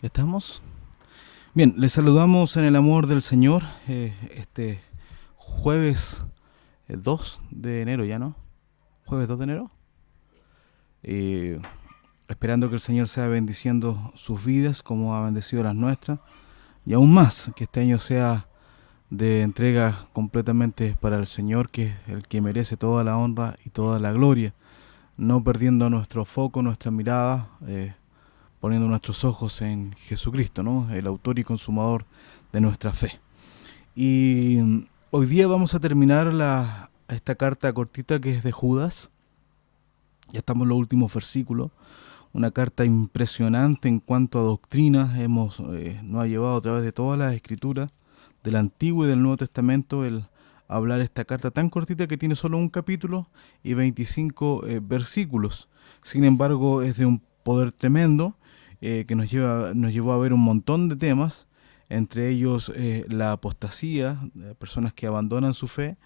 ¿Estamos? Bien, les saludamos en el amor del Señor este jueves 2 de enero, ¿ya no? Jueves 2 de enero. Eh, Esperando que el Señor sea bendiciendo sus vidas como ha bendecido las nuestras. Y aún más, que este año sea de entrega completamente para el Señor, que es el que merece toda la honra y toda la gloria. No perdiendo nuestro foco, nuestra mirada, poniendo nuestros ojos en Jesucristo, ¿no? El autor y consumador de nuestra fe. Y hoy día vamos a terminar esta carta cortita que es de Judas. Ya estamos en los últimos versículos. Una carta impresionante en cuanto a doctrina. Nos ha llevado a través de todas las escrituras del Antiguo y del Nuevo Testamento el hablar esta carta tan cortita que tiene solo un capítulo y 25 versículos. Sin embargo, es de un poder tremendo que nos llevó a ver un montón de temas, entre ellos la apostasía, personas que abandonan su fe,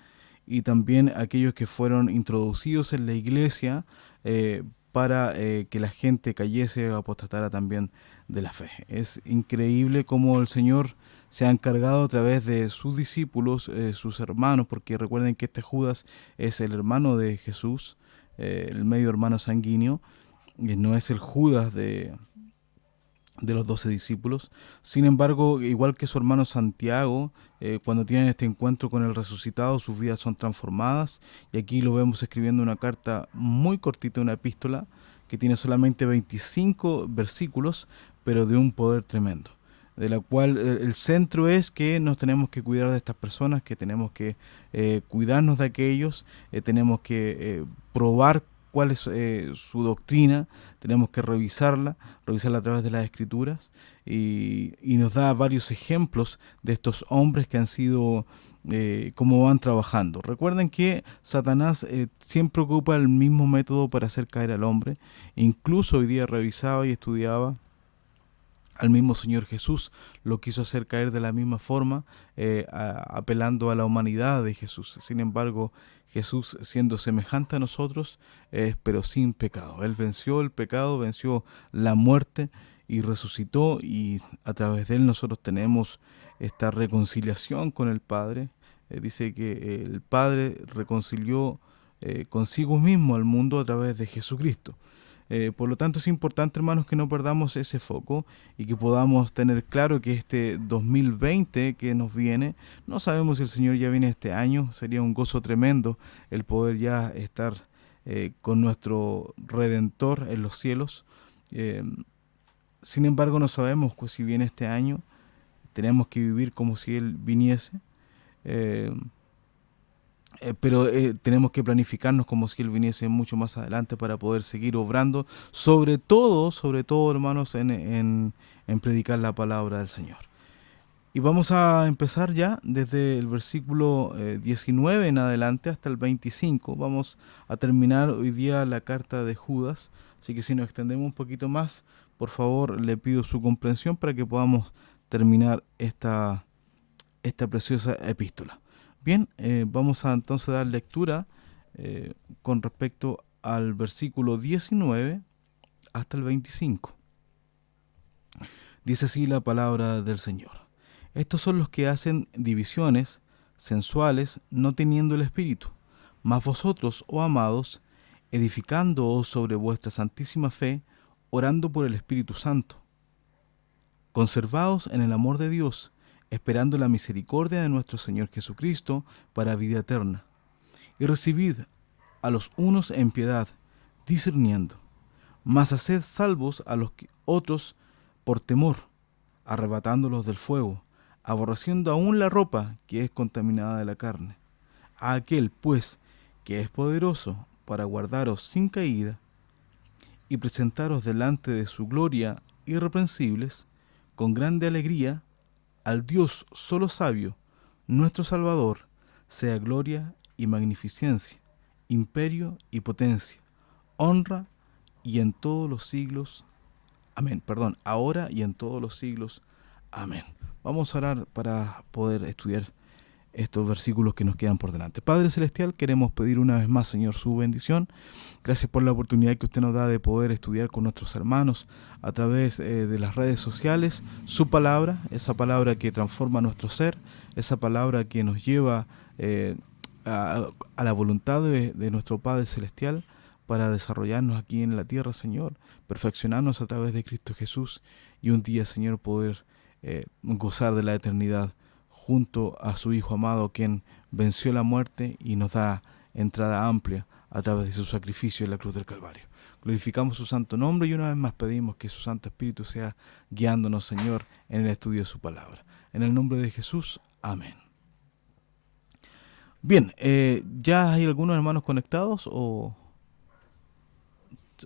y también aquellos que fueron introducidos en la iglesia para que la gente cayese o apostatara también de la fe. Es increíble cómo el Señor se ha encargado a través de sus discípulos, sus hermanos, porque recuerden que este Judas es el hermano de Jesús, el medio hermano sanguíneo, y no es el Judas de los 12 discípulos. Sin embargo, igual que su hermano Santiago, cuando tienen este encuentro con el resucitado, sus vidas son transformadas. Y aquí lo vemos escribiendo una carta muy cortita, una epístola, que tiene solamente 25 versículos, pero de un poder tremendo. De la cual el centro es que nos tenemos que cuidar de estas personas, que tenemos que cuidarnos de aquellos, tenemos que probar cuál es su doctrina, tenemos que revisarla a través de las escrituras y nos da varios ejemplos de estos hombres que han sido, cómo van trabajando. Recuerden que Satanás siempre ocupa el mismo método para hacer caer al hombre. Incluso hoy día revisaba y estudiaba al mismo Señor Jesús, lo quiso hacer caer de la misma forma, apelando a la humanidad de Jesús. Sin embargo, Jesús, siendo semejante a nosotros, pero sin pecado. Él venció el pecado, venció la muerte y resucitó, y a través de él nosotros tenemos esta reconciliación con el Padre. Dice que el Padre reconcilió consigo mismo al mundo a través de Jesucristo. Por lo tanto, es importante, hermanos, que no perdamos ese foco y que podamos tener claro que este 2020 que nos viene, no sabemos si el Señor ya viene este año. Sería un gozo tremendo el poder ya estar con nuestro Redentor en los cielos. Eh, Sin embargo, no sabemos si viene este año. Tenemos que vivir como si Él viniese. Eh, pero tenemos que planificarnos como si Él viniese mucho más adelante para poder seguir obrando, sobre todo, hermanos, en predicar la palabra del Señor. Y vamos a empezar ya desde el versículo 19 en adelante hasta el 25. Vamos a terminar hoy día la carta de Judas, así que si nos extendemos un poquito más, por favor le pido su comprensión para que podamos terminar esta preciosa epístola. Bien, vamos a entonces dar lectura con respecto al versículo 19 hasta el 25. Dice así la palabra del Señor. Estos son los que hacen divisiones sensuales, no teniendo el Espíritu. Mas vosotros, oh amados, edificándoos sobre vuestra santísima fe, orando por el Espíritu Santo, conservaos en el amor de Dios, esperando la misericordia de nuestro Señor Jesucristo para vida eterna. Y recibid a los unos en piedad, discerniendo, mas haced salvos a los otros por temor, arrebatándolos del fuego, aborreciendo aún la ropa que es contaminada de la carne. A aquel, pues, que es poderoso para guardaros sin caída y presentaros delante de su gloria irreprensibles, con grande alegría, al Dios solo sabio, nuestro Salvador, sea gloria y magnificencia, imperio y potencia, honra y en todos los siglos. Amén. Perdón, ahora y en todos los siglos. Amén. Vamos a orar para poder estudiar estos versículos que nos quedan por delante. Padre Celestial, queremos pedir una vez más, Señor, su bendición. Gracias por la oportunidad que usted nos da de poder estudiar con nuestros hermanos a través de las redes sociales su palabra, esa palabra que transforma nuestro ser, esa palabra que nos lleva a la voluntad de nuestro Padre Celestial para desarrollarnos aquí en la tierra, Señor, perfeccionarnos a través de Cristo Jesús y un día, Señor, poder gozar de la eternidad junto a su Hijo amado, quien venció la muerte y nos da entrada amplia a través de su sacrificio en la cruz del Calvario. Glorificamos su santo nombre y una vez más pedimos que su Santo Espíritu sea guiándonos, Señor, en el estudio de su palabra. En el nombre de Jesús, amén. Bien, ¿ya hay algunos hermanos conectados o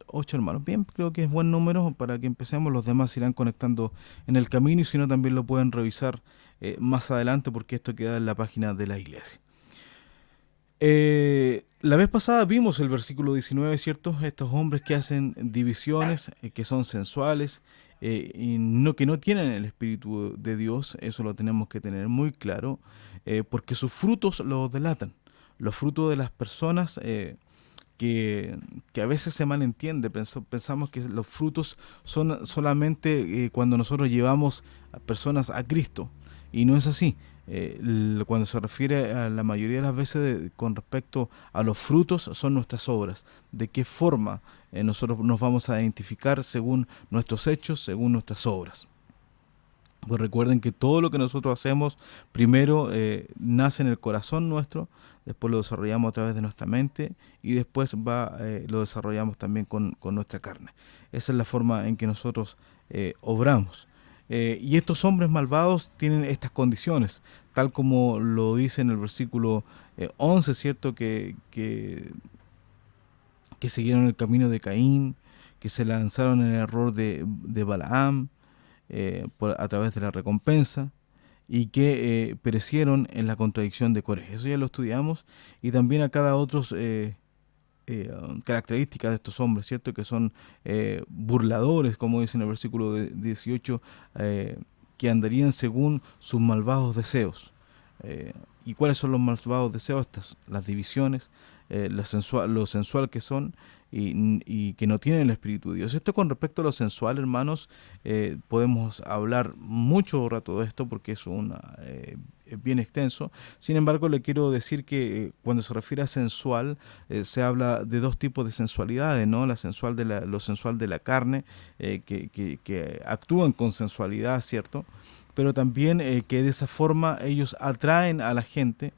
8 hermanos? Bien, creo que es buen número para que empecemos. Los demás se irán conectando en el camino y si no también lo pueden revisar más adelante porque esto queda en la página de la iglesia. La vez pasada vimos el versículo 19, ¿cierto? Estos hombres que hacen divisiones, que son sensuales, y que no tienen el Espíritu de Dios, eso lo tenemos que tener muy claro, porque sus frutos lo delatan. Los frutos de las personas que a veces se malentiende, pensamos que los frutos son solamente cuando nosotros llevamos a personas a Cristo, y no es así. Cuando se refiere a la mayoría de las veces con respecto a los frutos, son nuestras obras. De qué forma nosotros nos vamos a identificar según nuestros hechos, según nuestras obras. Pues recuerden que todo lo que nosotros hacemos primero nace en el corazón nuestro, después lo desarrollamos a través de nuestra mente y después lo desarrollamos también con nuestra carne. Esa es la forma en que nosotros obramos. Y estos hombres malvados tienen estas condiciones, tal como lo dice en el versículo 11, ¿cierto? Que siguieron el camino de Caín, que se lanzaron en el error de Balaam, a través de la recompensa, y que perecieron en la contradicción de Coré. Eso ya lo estudiamos, y también a cada otros características de estos hombres, ¿cierto? Que son burladores, como dice en el versículo 18, que andarían según sus malvados deseos. ¿Y cuáles son los malvados deseos? Las divisiones, lo sensual que son y que no tienen el Espíritu de Dios. Esto con respecto a lo sensual, hermanos, podemos hablar mucho rato de esto porque es bien extenso. Sin embargo, le quiero decir que cuando se refiere a sensual, se habla de dos tipos de sensualidades, ¿no? Lo sensual de la carne, que actúan con sensualidad, ¿cierto? Pero también que de esa forma ellos atraen a la gente,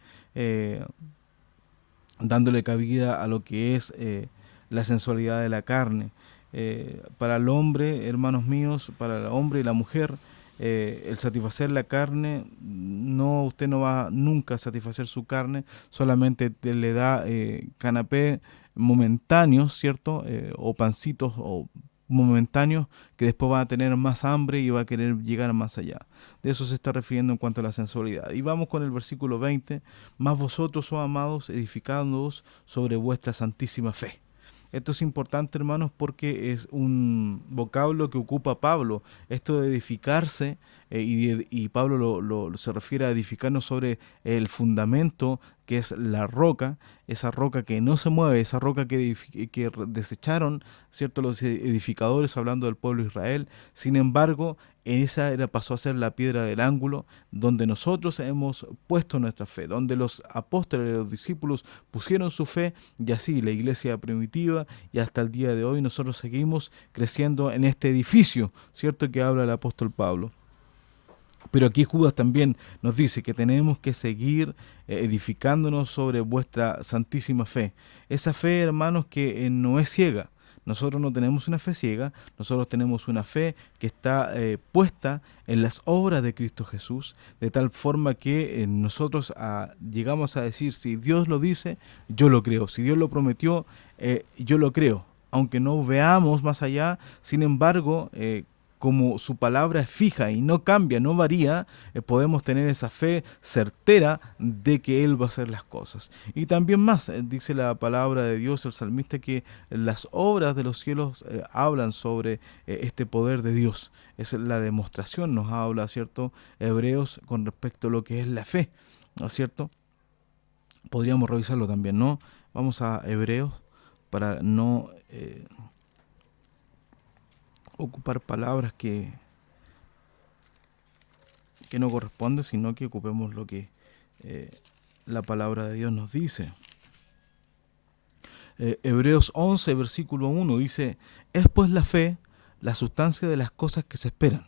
dándole cabida a lo que es la sensualidad de la carne. Para el hombre, hermanos míos, para el hombre y la mujer, el satisfacer la carne, usted no va nunca a satisfacer su carne, solamente le da canapé momentáneos, ¿cierto? O pancitos o momentáneos que después va a tener más hambre y va a querer llegar más allá. De eso se está refiriendo en cuanto a la sensualidad. Y vamos con el versículo 20. Más vosotros, oh amados, edificándoos sobre vuestra santísima fe. Esto es importante, hermanos, porque es un vocablo que ocupa Pablo. Esto de edificarse, y Pablo se refiere a edificarnos sobre el fundamento, que es la roca, esa roca que no se mueve, esa roca que desecharon, ¿cierto?, los edificadores, hablando del pueblo de Israel. Sin embargo, pasó a ser la piedra del ángulo, donde nosotros hemos puesto nuestra fe, donde los apóstoles y los discípulos pusieron su fe, y así la iglesia primitiva y hasta el día de hoy nosotros seguimos creciendo en este edificio, ¿cierto?, que habla el apóstol Pablo. Pero aquí Judas también nos dice que tenemos que seguir edificándonos sobre vuestra santísima fe. Esa fe, hermanos, que no es ciega. Nosotros no tenemos una fe ciega, nosotros tenemos una fe que está puesta en las obras de Cristo Jesús, de tal forma que nosotros llegamos a decir, si Dios lo dice, yo lo creo. Si Dios lo prometió, yo lo creo. Aunque no veamos más allá, sin embargo, como su palabra es fija y no cambia, no varía, podemos tener esa fe certera de que Él va a hacer las cosas. Y también más, dice la palabra de Dios, el salmista, que las obras de los cielos hablan sobre este poder de Dios. Es la demostración, nos habla, ¿cierto?, Hebreos, con respecto a lo que es la fe. ¿no es cierto? Podríamos revisarlo también, ¿no? Vamos a Hebreos para no ocupar palabras que no corresponden, sino que ocupemos lo que eh, la palabra de Dios nos dice. Hebreos 11, versículo 1 dice: es pues la fe la sustancia de las cosas que se esperan,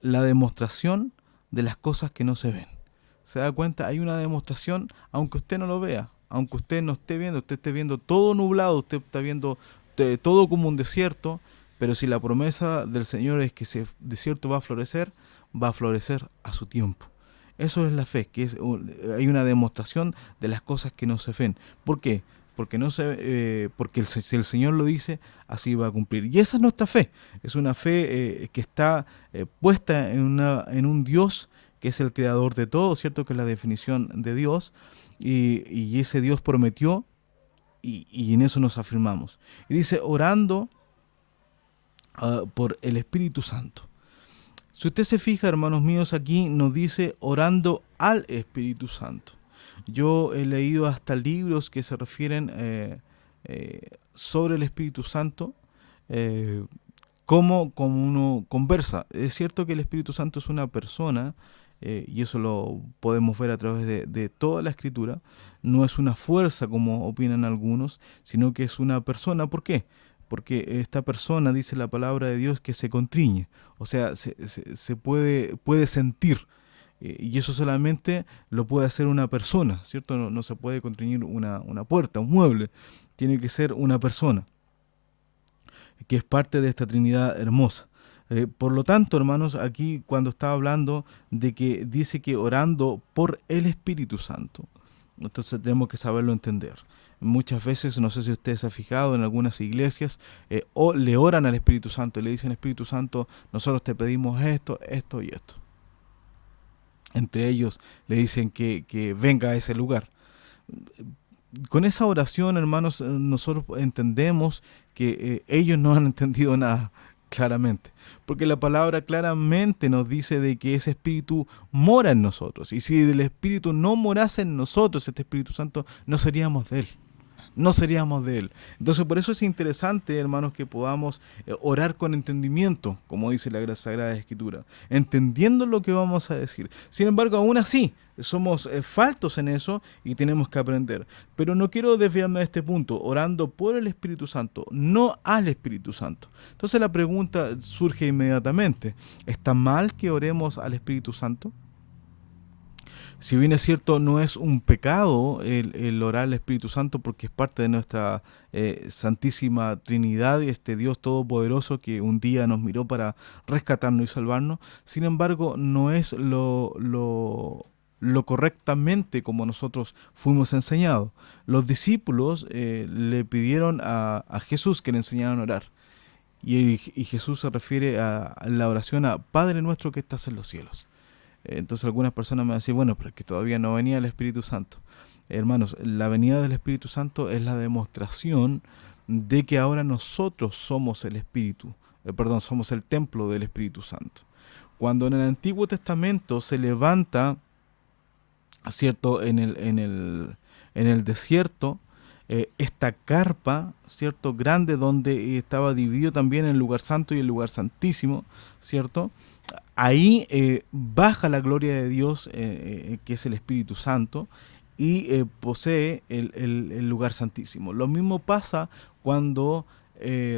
la demostración de las cosas que no se ven. ¿Se da cuenta? Hay una demostración, aunque usted no lo vea, aunque usted no esté viendo, usted esté viendo todo nublado, usted está viendo todo como un desierto, pero si la promesa del Señor es que ese desierto va a florecer a su tiempo. Eso es la fe, que hay una demostración de las cosas que no se ven. ¿Por qué? Porque porque si el Señor lo dice, así va a cumplir. Y esa es nuestra fe. Es una fe que está puesta en un Dios que es el creador de todo, ¿cierto? Que es la definición de Dios. Y ese Dios prometió y en eso nos afirmamos. Y dice, orando por el Espíritu Santo. Si usted se fija, hermanos míos, aquí nos dice orando al Espíritu Santo. Yo he leído hasta libros que se refieren sobre el Espíritu Santo, eh, como uno conversa. Es cierto que el Espíritu Santo es una persona, y eso lo podemos ver a través de toda la Escritura. No es una fuerza como opinan algunos, sino que es una persona. ¿Por qué? Porque esta persona, dice la palabra de Dios, que se contriñe, o sea, se puede sentir. Y eso solamente lo puede hacer una persona, ¿cierto? No se puede contriñir una puerta, un mueble. Tiene que ser una persona que es parte de esta Trinidad hermosa. Por lo tanto, hermanos, aquí cuando estaba hablando de que dice que orando por el Espíritu Santo, entonces tenemos que saberlo entender. Muchas veces, no sé si usted se ha fijado, en algunas iglesias o le oran al Espíritu Santo y le dicen: Espíritu Santo, nosotros te pedimos esto, esto y esto. Entre ellos le dicen que venga a ese lugar. Con esa oración, hermanos, nosotros entendemos que ellos no han entendido nada claramente, porque la palabra claramente nos dice de que ese Espíritu mora en nosotros, y si el Espíritu no morase en nosotros, este Espíritu Santo, no seríamos de Él. No seríamos de Él. Entonces, por eso es interesante, hermanos, que podamos orar con entendimiento, como dice la Sagrada Escritura, entendiendo lo que vamos a decir. Sin embargo, aún así, somos faltos en eso y tenemos que aprender. Pero no quiero desviarme de este punto, orando por el Espíritu Santo, no al Espíritu Santo. Entonces la pregunta surge inmediatamente: ¿está mal que oremos al Espíritu Santo? Si bien es cierto, no es un pecado el orar al Espíritu Santo, porque es parte de nuestra Santísima Trinidad, y este Dios Todopoderoso que un día nos miró para rescatarnos y salvarnos. Sin embargo, no es lo correctamente como nosotros fuimos enseñados. Los discípulos le pidieron a Jesús que le enseñaran a orar. Y Jesús se refiere a la oración a Padre nuestro que estás en los cielos. Entonces algunas personas me decían: bueno, pero es que todavía no venía el Espíritu Santo. Hermanos, la venida del Espíritu Santo es la demostración de que ahora nosotros somos el Espíritu, somos el templo del Espíritu Santo. Cuando en el Antiguo Testamento se levanta, ¿cierto?, en el desierto, esta carpa, ¿cierto?, grande, donde estaba dividido también el lugar santo y el lugar santísimo, ¿cierto? Ahí baja la gloria de Dios, que es el Espíritu Santo, y posee el lugar santísimo. Lo mismo pasa cuando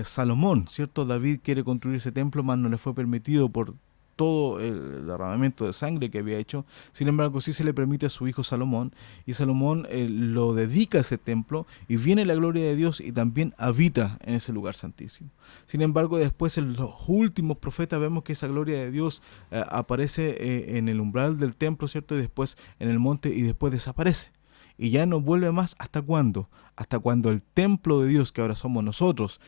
Salomón, ¿cierto? David quiere construir ese templo, mas no le fue permitido por todo el derramamiento de sangre que había hecho. Sin embargo, sí se le permite a su hijo Salomón, y Salomón lo dedica a ese templo, y viene la gloria de Dios y también habita en ese lugar santísimo. Sin embargo, después en los últimos profetas vemos que esa gloria de Dios aparece en el umbral del templo, ¿cierto? Y después en el monte, y después desaparece. Y ya no vuelve más. ¿Hasta cuándo? Hasta cuando el templo de Dios, que ahora somos nosotros,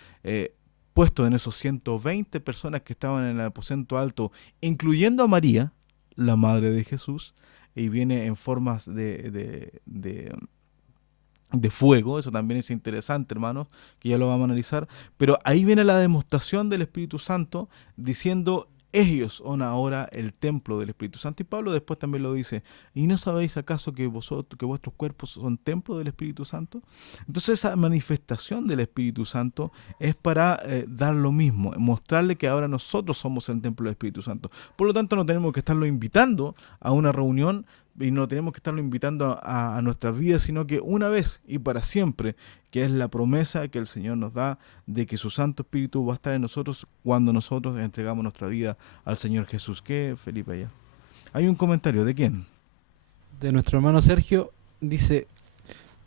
puesto en esos 120 personas que estaban en el aposento alto, incluyendo a María, la madre de Jesús, y viene en formas de fuego. Eso también es interesante, hermanos, que ya lo vamos a analizar. Pero ahí viene la demostración del Espíritu Santo diciendo: ellos son ahora el templo del Espíritu Santo. Y Pablo después también lo dice, ¿y no sabéis acaso que vuestros cuerpos son templo del Espíritu Santo? Entonces esa manifestación del Espíritu Santo es para dar lo mismo, mostrarle que ahora nosotros somos el templo del Espíritu Santo. Por lo tanto, no tenemos que estarlo invitando a una reunión y no tenemos que estarlo invitando a nuestras vidas, sino que una vez y para siempre, que es la promesa que el Señor nos da de que su Santo Espíritu va a estar en nosotros cuando nosotros entregamos nuestra vida al Señor Jesús. ¿Qué, Felipe, allá? Hay un comentario, ¿de quién? De nuestro hermano Sergio, dice: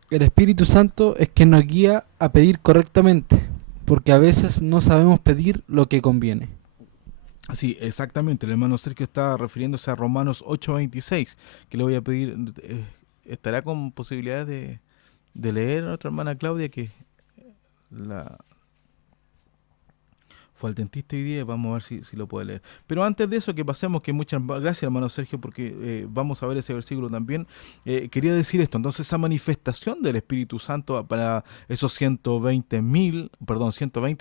el Espíritu Santo es quien nos guía a pedir correctamente, porque a veces no sabemos pedir lo que conviene. Sí, exactamente. El hermano Sergio está refiriéndose a Romanos 8:26, que le voy a pedir, ¿estará con posibilidades de leer a nuestra hermana Claudia, que la fue al dentista hoy día? Vamos a ver si lo puede leer. Pero antes de eso, que pasemos, que muchas gracias, hermano Sergio, porque vamos a ver ese versículo también. Quería decir esto, entonces esa manifestación del Espíritu Santo para esos 120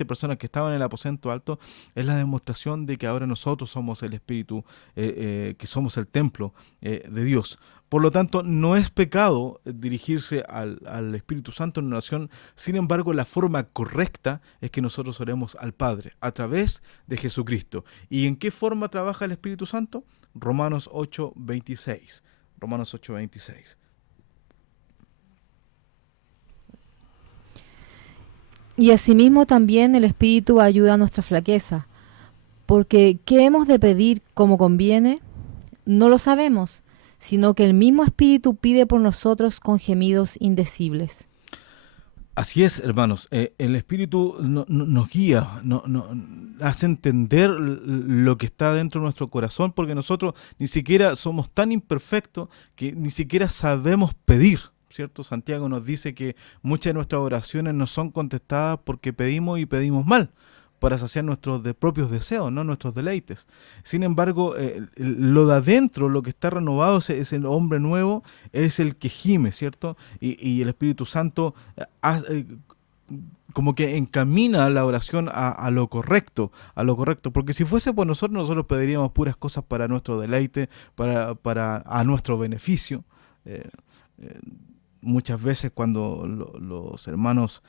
personas que estaban en el aposento alto, es la demostración de que ahora nosotros somos el Espíritu, que somos el templo de Dios. Por lo tanto, no es pecado dirigirse al Espíritu Santo en oración. Sin embargo, la forma correcta es que nosotros oremos al Padre a través de Jesucristo. ¿Y en qué forma trabaja el Espíritu Santo? Romanos 8:26. Romanos 8:26. Y asimismo también el Espíritu ayuda a nuestra flaqueza, porque ¿qué hemos de pedir como conviene? No lo sabemos, sino que el mismo Espíritu pide por nosotros con gemidos indecibles. Así es, hermanos. El Espíritu nos guía, hace entender lo que está dentro de nuestro corazón, porque nosotros ni siquiera somos tan imperfectos que ni siquiera sabemos pedir, ¿cierto? Santiago nos dice que muchas de nuestras oraciones no son contestadas porque pedimos y pedimos mal, para saciar nuestros propios deseos, no nuestros deleites. Sin embargo, lo de adentro, lo que está renovado, es el hombre nuevo, es el que gime, ¿cierto? Y el Espíritu Santo como que encamina la oración a lo correcto, porque si fuese por nosotros pediríamos puras cosas para nuestro deleite, a nuestro beneficio. Eh, eh, Muchas veces cuando los hermanos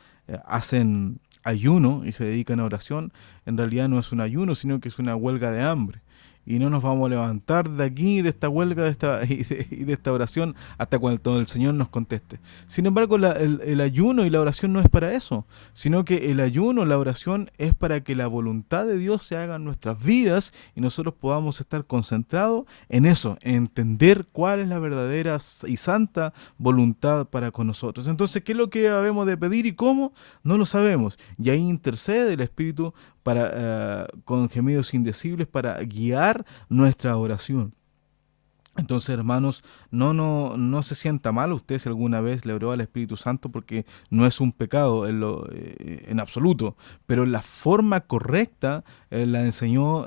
hacen ayuno y se dedican a oración, en realidad no es un ayuno, sino que es una huelga de hambre. Y no nos vamos a levantar de aquí, de esta huelga y de esta oración, hasta cuando el Señor nos conteste. Sin embargo, el ayuno y la oración no es para eso, sino que el ayuno, la oración, es para que la voluntad de Dios se haga en nuestras vidas y nosotros podamos estar concentrados en eso, en entender cuál es la verdadera y santa voluntad para con nosotros. Entonces, ¿qué es lo que debemos de pedir y cómo? No lo sabemos. Y ahí intercede el Espíritu con gemidos indecibles para guiar nuestra oración. Entonces, hermanos, no se sienta mal usted si alguna vez le oró al Espíritu Santo, porque no es un pecado en absoluto, pero la forma correcta la enseñó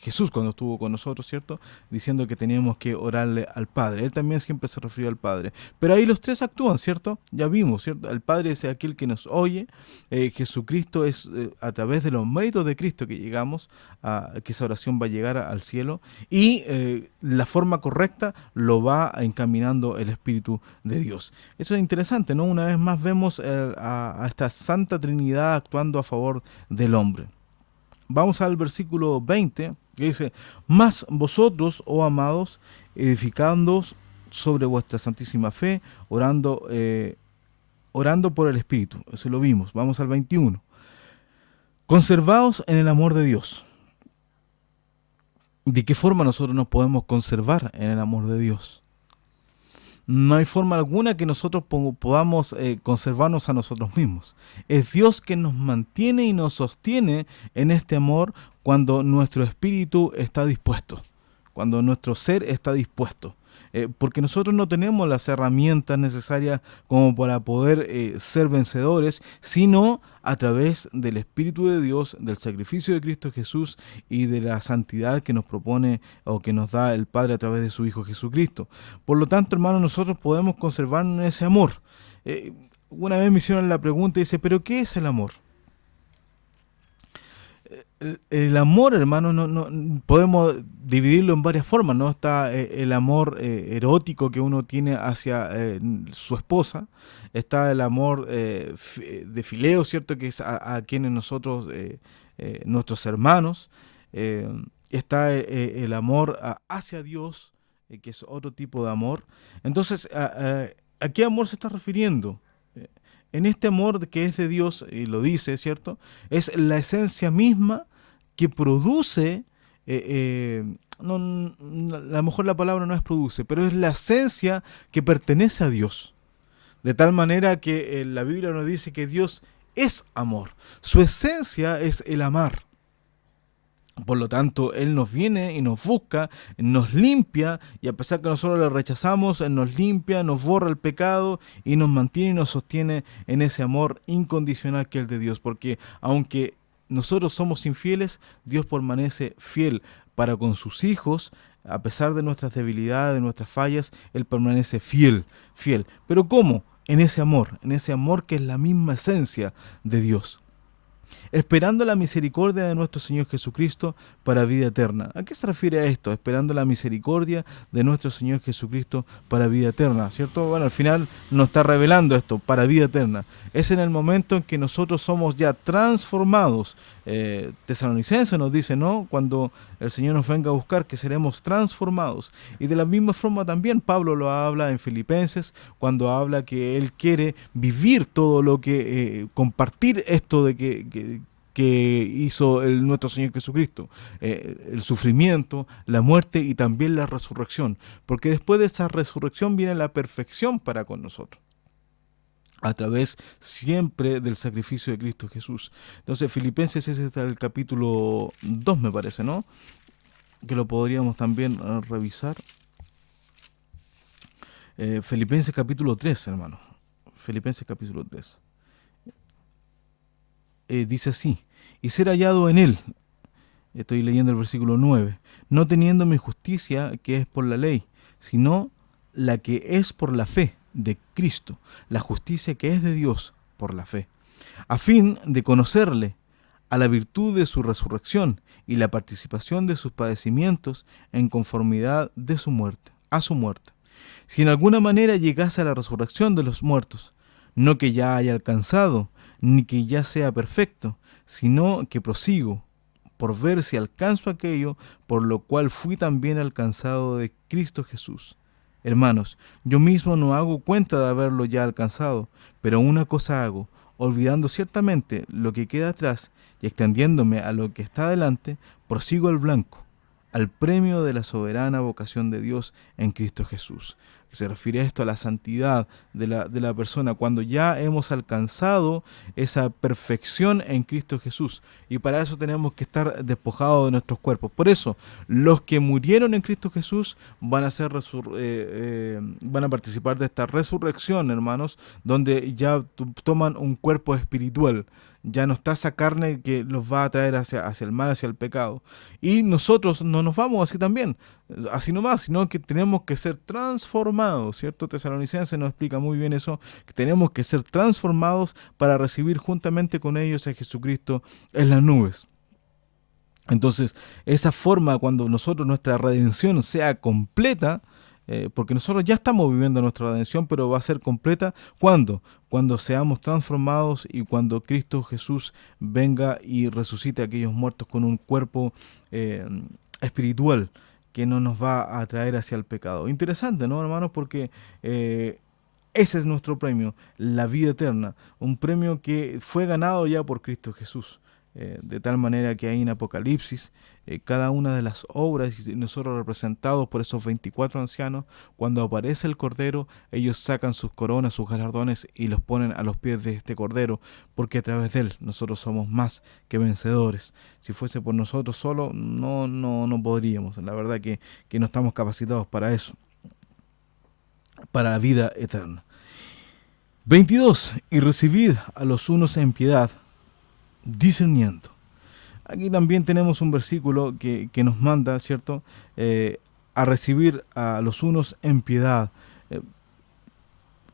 Jesús cuando estuvo con nosotros, ¿cierto? Diciendo que teníamos que orarle al Padre. Él también siempre se refirió al Padre. Pero ahí los tres actúan, ¿cierto? Ya vimos, ¿cierto? El Padre es aquel que nos oye. Jesucristo es a través de los méritos de Cristo que llegamos a que esa oración va a llegar al cielo. Y la forma correcta lo va encaminando el Espíritu de Dios. Eso es interesante, ¿no? Una vez más vemos a esta Santa Trinidad actuando a favor del hombre. Vamos al versículo 20, que dice: mas vosotros, oh amados, edificándoos sobre vuestra santísima fe, orando por el Espíritu. Eso lo vimos. Vamos al 21. Conservaos en el amor de Dios. ¿De qué forma nosotros nos podemos conservar en el amor de Dios? No hay forma alguna que nosotros podamos conservarnos a nosotros mismos. Es Dios quien nos mantiene y nos sostiene en este amor cuando nuestro espíritu está dispuesto, cuando nuestro ser está dispuesto. Porque nosotros no tenemos las herramientas necesarias como para poder ser vencedores, sino a través del Espíritu de Dios, del sacrificio de Cristo Jesús y de la santidad que nos propone o que nos da el Padre a través de su Hijo Jesucristo. Por lo tanto, hermanos, nosotros podemos conservarnos en ese amor. Una vez me hicieron la pregunta y dice: ¿pero qué es el amor? el amor, hermano, no podemos dividirlo en varias formas, ¿no? Está el amor erótico que uno tiene hacia su esposa, está el amor de fileo, ¿cierto? Que es a quienes nosotros, nuestros hermanos, eh, está el amor hacia Dios, que es otro tipo de amor. Entonces, ¿a qué amor se está refiriendo? En este amor que es de Dios, y lo dice, ¿cierto? Es la esencia misma que produce, a lo mejor la palabra no es produce, pero es la esencia que pertenece a Dios. De tal manera que la Biblia nos dice que Dios es amor. Su esencia es el amar. Por lo tanto, Él nos viene y nos busca, nos limpia, y a pesar que nosotros le rechazamos, Él nos limpia, nos borra el pecado y nos mantiene y nos sostiene en ese amor incondicional que es el de Dios. Porque aunque nosotros somos infieles, Dios permanece fiel para con sus hijos, a pesar de nuestras debilidades, de nuestras fallas, Él permanece fiel, fiel. Pero ¿cómo? En ese amor que es la misma esencia de Dios, esperando la misericordia de nuestro Señor Jesucristo para vida eterna. ¿A qué se refiere a esto? Esperando la misericordia de nuestro Señor Jesucristo para vida eterna, ¿cierto? Bueno, al final nos está revelando esto, para vida eterna. Es en el momento en que nosotros somos ya transformados. Tesalonicenses nos dice, ¿no? Cuando el Señor nos venga a buscar, que seremos transformados. Y de la misma forma también Pablo lo habla en Filipenses, cuando habla que él quiere vivir todo lo que, compartir esto de que hizo nuestro Señor Jesucristo, el sufrimiento, la muerte y también la resurrección, porque después de esa resurrección viene la perfección para con nosotros, a través siempre del sacrificio de Cristo Jesús. Entonces Filipenses es el capítulo 2, me parece, ¿no? Que lo podríamos también revisar. Filipenses capítulo 3, hermano. Filipenses capítulo 3. Dice así: y ser hallado en él, estoy leyendo el versículo 9, no teniendo mi justicia que es por la ley, sino la que es por la fe de Cristo, la justicia que es de Dios por la fe, a fin de conocerle, a la virtud de su resurrección y la participación de sus padecimientos en conformidad de su muerte, a su muerte, si en alguna manera llegase a la resurrección de los muertos, no que ya haya alcanzado, ni que ya sea perfecto, sino que prosigo por ver si alcanzo aquello por lo cual fui también alcanzado de Cristo Jesús. Hermanos, yo mismo no hago cuenta de haberlo ya alcanzado, pero una cosa hago, olvidando ciertamente lo que queda atrás y extendiéndome a lo que está adelante, prosigo al blanco, al premio de la soberana vocación de Dios en Cristo Jesús. Se refiere a esto, a la santidad de la persona, cuando ya hemos alcanzado esa perfección en Cristo Jesús. Y para eso tenemos que estar despojados de nuestros cuerpos. Por eso, los que murieron en Cristo Jesús van a van a participar de esta resurrección, hermanos, donde ya toman un cuerpo espiritual. Ya no está esa carne que los va a traer hacia el mal, hacia el pecado. Y nosotros no nos vamos así también, así nomás, sino que tenemos que ser transformados, ¿cierto? Tesalonicenses nos explica muy bien eso, que tenemos que ser transformados para recibir juntamente con ellos a Jesucristo en las nubes. Entonces, esa forma, cuando nuestra redención sea completa, porque nosotros ya estamos viviendo nuestra redención, pero va a ser completa, ¿cuándo? Cuando seamos transformados y cuando Cristo Jesús venga y resucite a aquellos muertos con un cuerpo espiritual que no nos va a traer hacia el pecado. Interesante, ¿no, hermanos? Porque ese es nuestro premio, la vida eterna, un premio que fue ganado ya por Cristo Jesús. De tal manera que ahí en Apocalipsis, cada una de las obras y nosotros representados por esos 24 ancianos, cuando aparece el Cordero, ellos sacan sus coronas, sus galardones y los ponen a los pies de este Cordero, porque a través de él nosotros somos más que vencedores. Si fuese por nosotros solo, no podríamos. La verdad que no estamos capacitados para eso, para la vida eterna. 22. Y recibid a los unos en piedad, discerniendo. Aquí también tenemos un versículo que nos manda, ¿cierto? A recibir a los unos en piedad.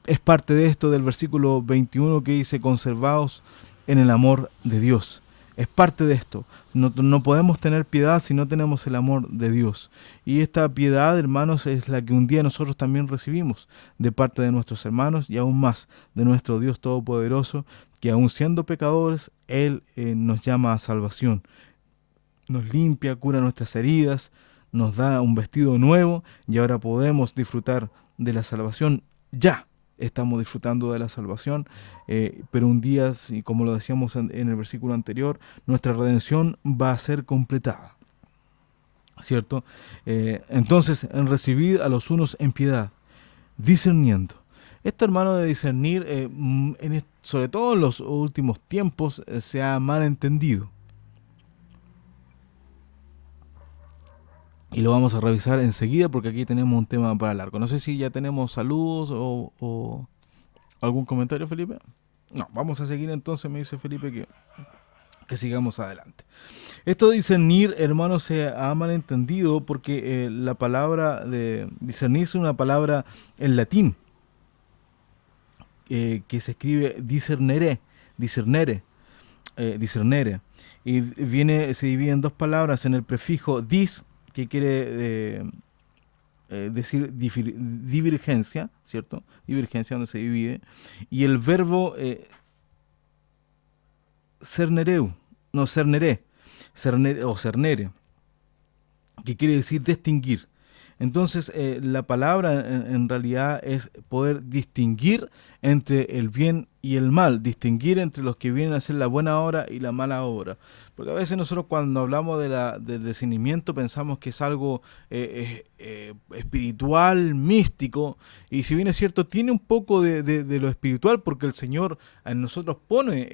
Es parte de esto del versículo 21 que dice, conservaos en el amor de Dios. Es parte de esto. No podemos tener piedad si no tenemos el amor de Dios. Y esta piedad, hermanos, es la que un día nosotros también recibimos de parte de nuestros hermanos y aún más de nuestro Dios Todopoderoso, que aún siendo pecadores, Él nos llama a salvación. Nos limpia, cura nuestras heridas, nos da un vestido nuevo y ahora podemos disfrutar de la salvación ya. Estamos disfrutando de la salvación, pero un día, como lo decíamos en el versículo anterior, nuestra redención va a ser completada, ¿cierto? Entonces, en recibir a los unos en piedad, discerniendo. Esto, hermano, de discernir, sobre todo en los últimos tiempos, se ha mal entendido. Y lo vamos a revisar enseguida porque aquí tenemos un tema para largo. No sé si ya tenemos saludos o algún comentario, Felipe. No, vamos a seguir entonces, me dice Felipe que sigamos adelante. Esto de discernir, hermanos, se ha malentendido porque la palabra de discernir es una palabra en latín que se escribe discernere, discernere. Y se divide en dos palabras, en el prefijo dis, que quiere decir divergencia, ¿cierto? Divergencia, donde se divide, y el verbo cernere, o cernere, que quiere decir distinguir. Entonces, la palabra en realidad es poder distinguir entre el bien y el mal, distinguir entre los que vienen a hacer la buena obra y la mala obra. Porque a veces nosotros cuando hablamos del discernimiento pensamos que es algo espiritual, místico, y si bien es cierto, tiene un poco de lo espiritual, porque el Señor en nosotros pone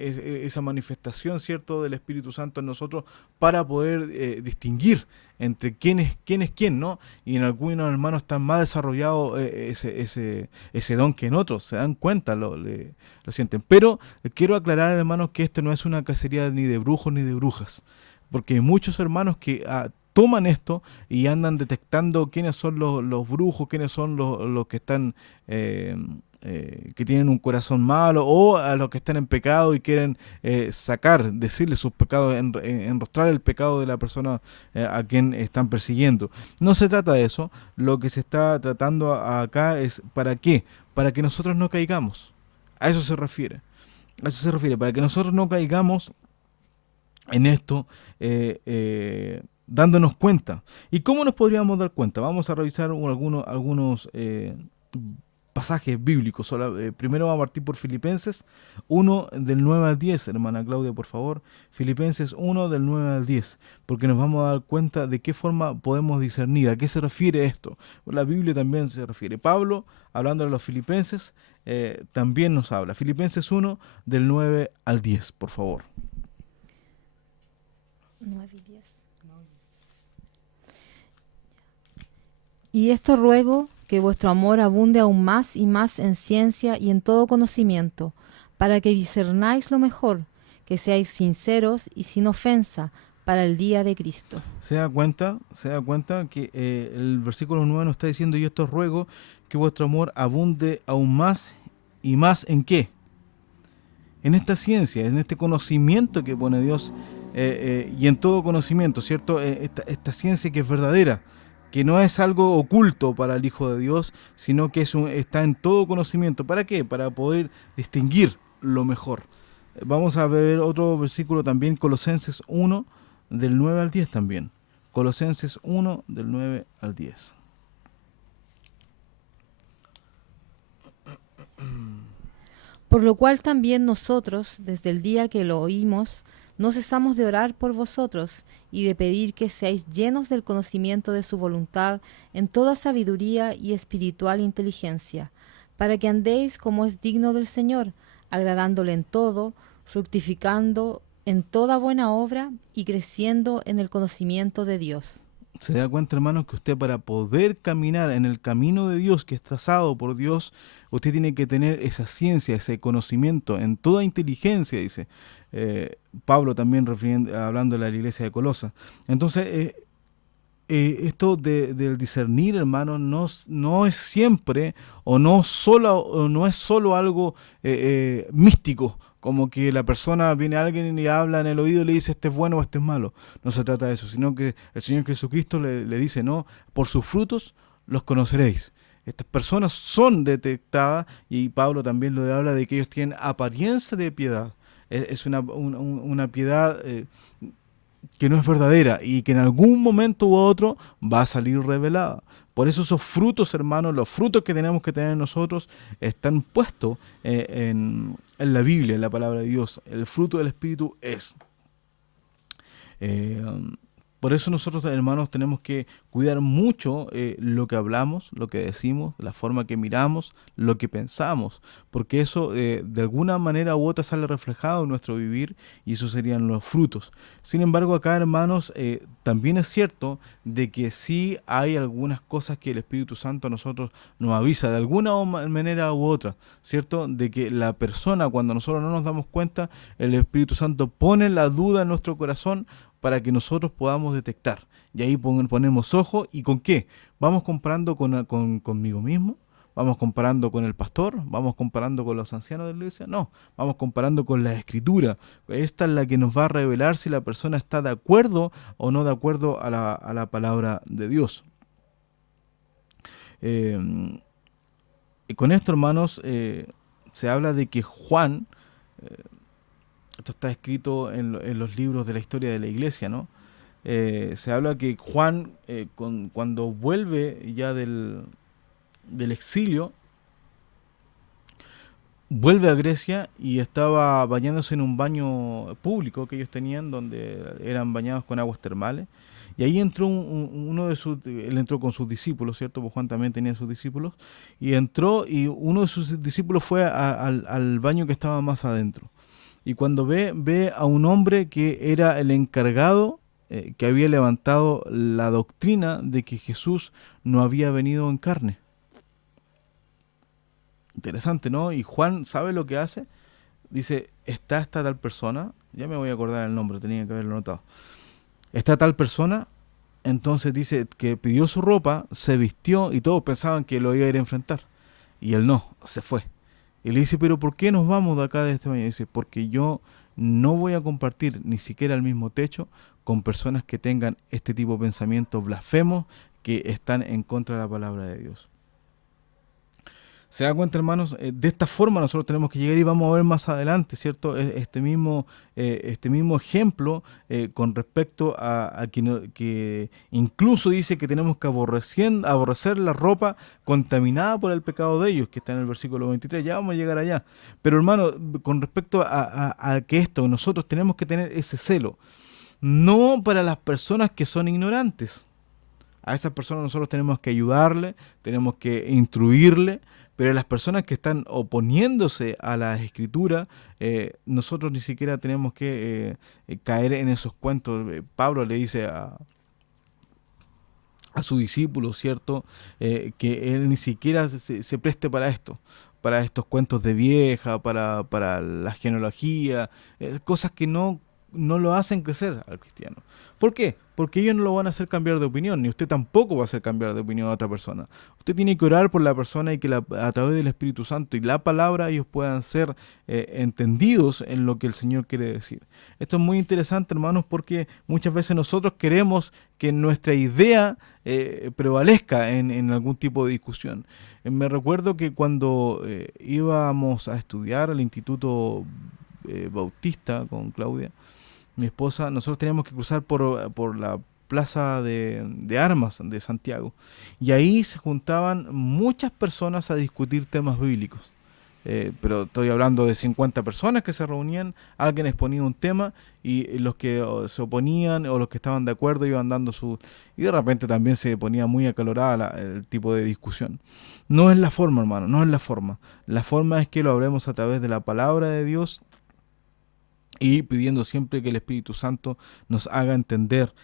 esa manifestación, ¿cierto?, del Espíritu Santo en nosotros para poder distinguir entre quién es quién, ¿no? Y en algunos hermanos están más desarrollado ese don que en otros, se dan cuenta, lo sienten. Pero quiero aclarar, hermanos, que esto no es una cacería ni de brujos ni de brujas, porque hay muchos hermanos que toman esto y andan detectando quiénes son los brujos, quiénes son los que están que tienen un corazón malo, o a los que están en pecado y quieren decirle sus pecados, enrostrar el pecado de la persona a quien están persiguiendo. No se trata de eso. Lo que se está tratando acá es ¿para qué? Para que nosotros no caigamos. A eso se refiere. A eso se refiere, para que nosotros no caigamos en esto, dándonos cuenta. ¿Y cómo nos podríamos dar cuenta? Vamos a revisar algunos pasajes bíblicos. Primero vamos a partir por Filipenses 1 del 9 al 10, hermana Claudia, por favor. Filipenses 1 del 9 al 10, porque nos vamos a dar cuenta de qué forma podemos discernir, a qué se refiere esto. La Biblia también se refiere. Pablo, hablando de los filipenses, también nos habla. Filipenses 1 del 9 al 10, por favor. 9 y 10. Y esto ruego, que vuestro amor abunde aún más y más en ciencia y en todo conocimiento, para que discernáis lo mejor, que seáis sinceros y sin ofensa para el día de Cristo. ¿Se da cuenta que el versículo 9 nos está diciendo: y esto ruego, que vuestro amor abunde aún más y más ¿en qué? En esta ciencia, en este conocimiento que pone Dios, y en todo conocimiento, ¿cierto? Esta ciencia que es verdadera, que no es algo oculto para el Hijo de Dios, sino que está en todo conocimiento. ¿Para qué? Para poder distinguir lo mejor. Vamos a ver otro versículo también, Colosenses 1, del 9 al 10 también. Colosenses 1, del 9 al 10. Por lo cual también nosotros, desde el día que lo oímos, no cesamos de orar por vosotros y de pedir que seáis llenos del conocimiento de su voluntad en toda sabiduría y espiritual inteligencia, para que andéis como es digno del Señor, agradándole en todo, fructificando en toda buena obra y creciendo en el conocimiento de Dios. Se da cuenta, hermanos, que usted, para poder caminar en el camino de Dios que es trazado por Dios, usted tiene que tener esa ciencia, ese conocimiento en toda inteligencia, dice Pablo también hablando de la iglesia de Colosa. Entonces, esto del discernir, hermano, no es siempre o no es solo algo místico, como que la persona viene a alguien y le habla en el oído y le dice este es bueno o este es malo. No se trata de eso, sino que el Señor Jesucristo le dice, no, por sus frutos los conoceréis. Estas personas son detectadas, y Pablo también lo habla de que ellos tienen apariencia de piedad. Es una piedad que no es verdadera y que en algún momento u otro va a salir revelada. Por eso esos frutos, hermanos, los frutos que tenemos que tener nosotros están puestos en la Biblia, en la palabra de Dios. El fruto del Espíritu es. Eh, por eso nosotros, hermanos, tenemos que cuidar mucho lo que hablamos, lo que decimos, la forma que miramos, lo que pensamos, porque eso de alguna manera u otra sale reflejado en nuestro vivir, y esos serían los frutos. Sin embargo, acá, hermanos, también es cierto de que sí hay algunas cosas que el Espíritu Santo a nosotros nos avisa de alguna manera u otra, ¿cierto? De que la persona, cuando nosotros no nos damos cuenta, el Espíritu Santo pone la duda en nuestro corazón para que nosotros podamos detectar. Y ahí ponemos ojo. ¿Y con qué? ¿Vamos comparando conmigo mismo? ¿Vamos comparando con el pastor? ¿Vamos comparando con los ancianos de la iglesia? No, vamos comparando con la Escritura. Esta es la que nos va a revelar si la persona está de acuerdo o no de acuerdo a la palabra de Dios. Y con esto, hermanos, se habla de que Juan, esto está escrito en los libros de la historia de la iglesia, ¿no? Se habla que Juan, cuando vuelve ya del exilio, vuelve a Grecia y estaba bañándose en un baño público que ellos tenían, donde eran bañados con aguas termales. Y ahí entró él entró con sus discípulos, ¿cierto? Pues Juan también tenía sus discípulos. Y entró y uno de sus discípulos fue al baño que estaba más adentro. Y cuando ve a un hombre que era el encargado, que había levantado la doctrina de que Jesús no había venido en carne. Interesante, ¿no? Y Juan, ¿sabe lo que hace? Dice, está esta tal persona, ya me voy a acordar el nombre, tenía que haberlo notado. Está tal persona, entonces dice que pidió su ropa, se vistió y todos pensaban que lo iba a ir a enfrentar. Y él no, se fue. Y le dice, pero ¿por qué nos vamos de acá de este baño? Y dice, porque yo no voy a compartir ni siquiera el mismo techo con personas que tengan este tipo de pensamientos blasfemos que están en contra de la palabra de Dios. ¿Se da cuenta, hermanos? De esta forma nosotros tenemos que llegar, y vamos a ver más adelante, ¿cierto? Este mismo ejemplo con respecto a que incluso dice que tenemos que aborrecer la ropa contaminada por el pecado de ellos, que está en el versículo 23. Ya vamos a llegar allá. Pero, hermano, con respecto a que nosotros tenemos que tener ese celo, no para las personas que son ignorantes. A esas personas nosotros tenemos que ayudarle, tenemos que instruirle, pero las personas que están oponiéndose a la Escritura, nosotros ni siquiera tenemos que caer en esos cuentos. Pablo le dice a su discípulo, ¿cierto? Que él ni siquiera se preste para esto, para estos cuentos de vieja, para la genealogía, cosas que no lo hacen crecer al cristiano. ¿Por qué? Porque ellos no lo van a hacer cambiar de opinión, ni usted tampoco va a hacer cambiar de opinión a otra persona. Usted tiene que orar por la persona y que a través del Espíritu Santo y la palabra ellos puedan ser entendidos en lo que el Señor quiere decir. Esto es muy interesante, hermanos, porque muchas veces nosotros queremos que nuestra idea prevalezca en algún tipo de discusión. Me recuerdo que cuando íbamos a estudiar al Instituto Bautista con Claudia, mi esposa, nosotros teníamos que cruzar por la plaza de armas de Santiago, y ahí se juntaban muchas personas a discutir temas bíblicos. Pero estoy hablando de 50 personas que se reunían, alguien exponía un tema y los que se oponían o los que estaban de acuerdo iban dando su... Y de repente también se ponía muy acalorada el tipo de discusión. No es la forma, hermano, no es la forma. La forma es que lo hablemos a través de la palabra de Dios, y pidiendo siempre que el Espíritu Santo nos haga entender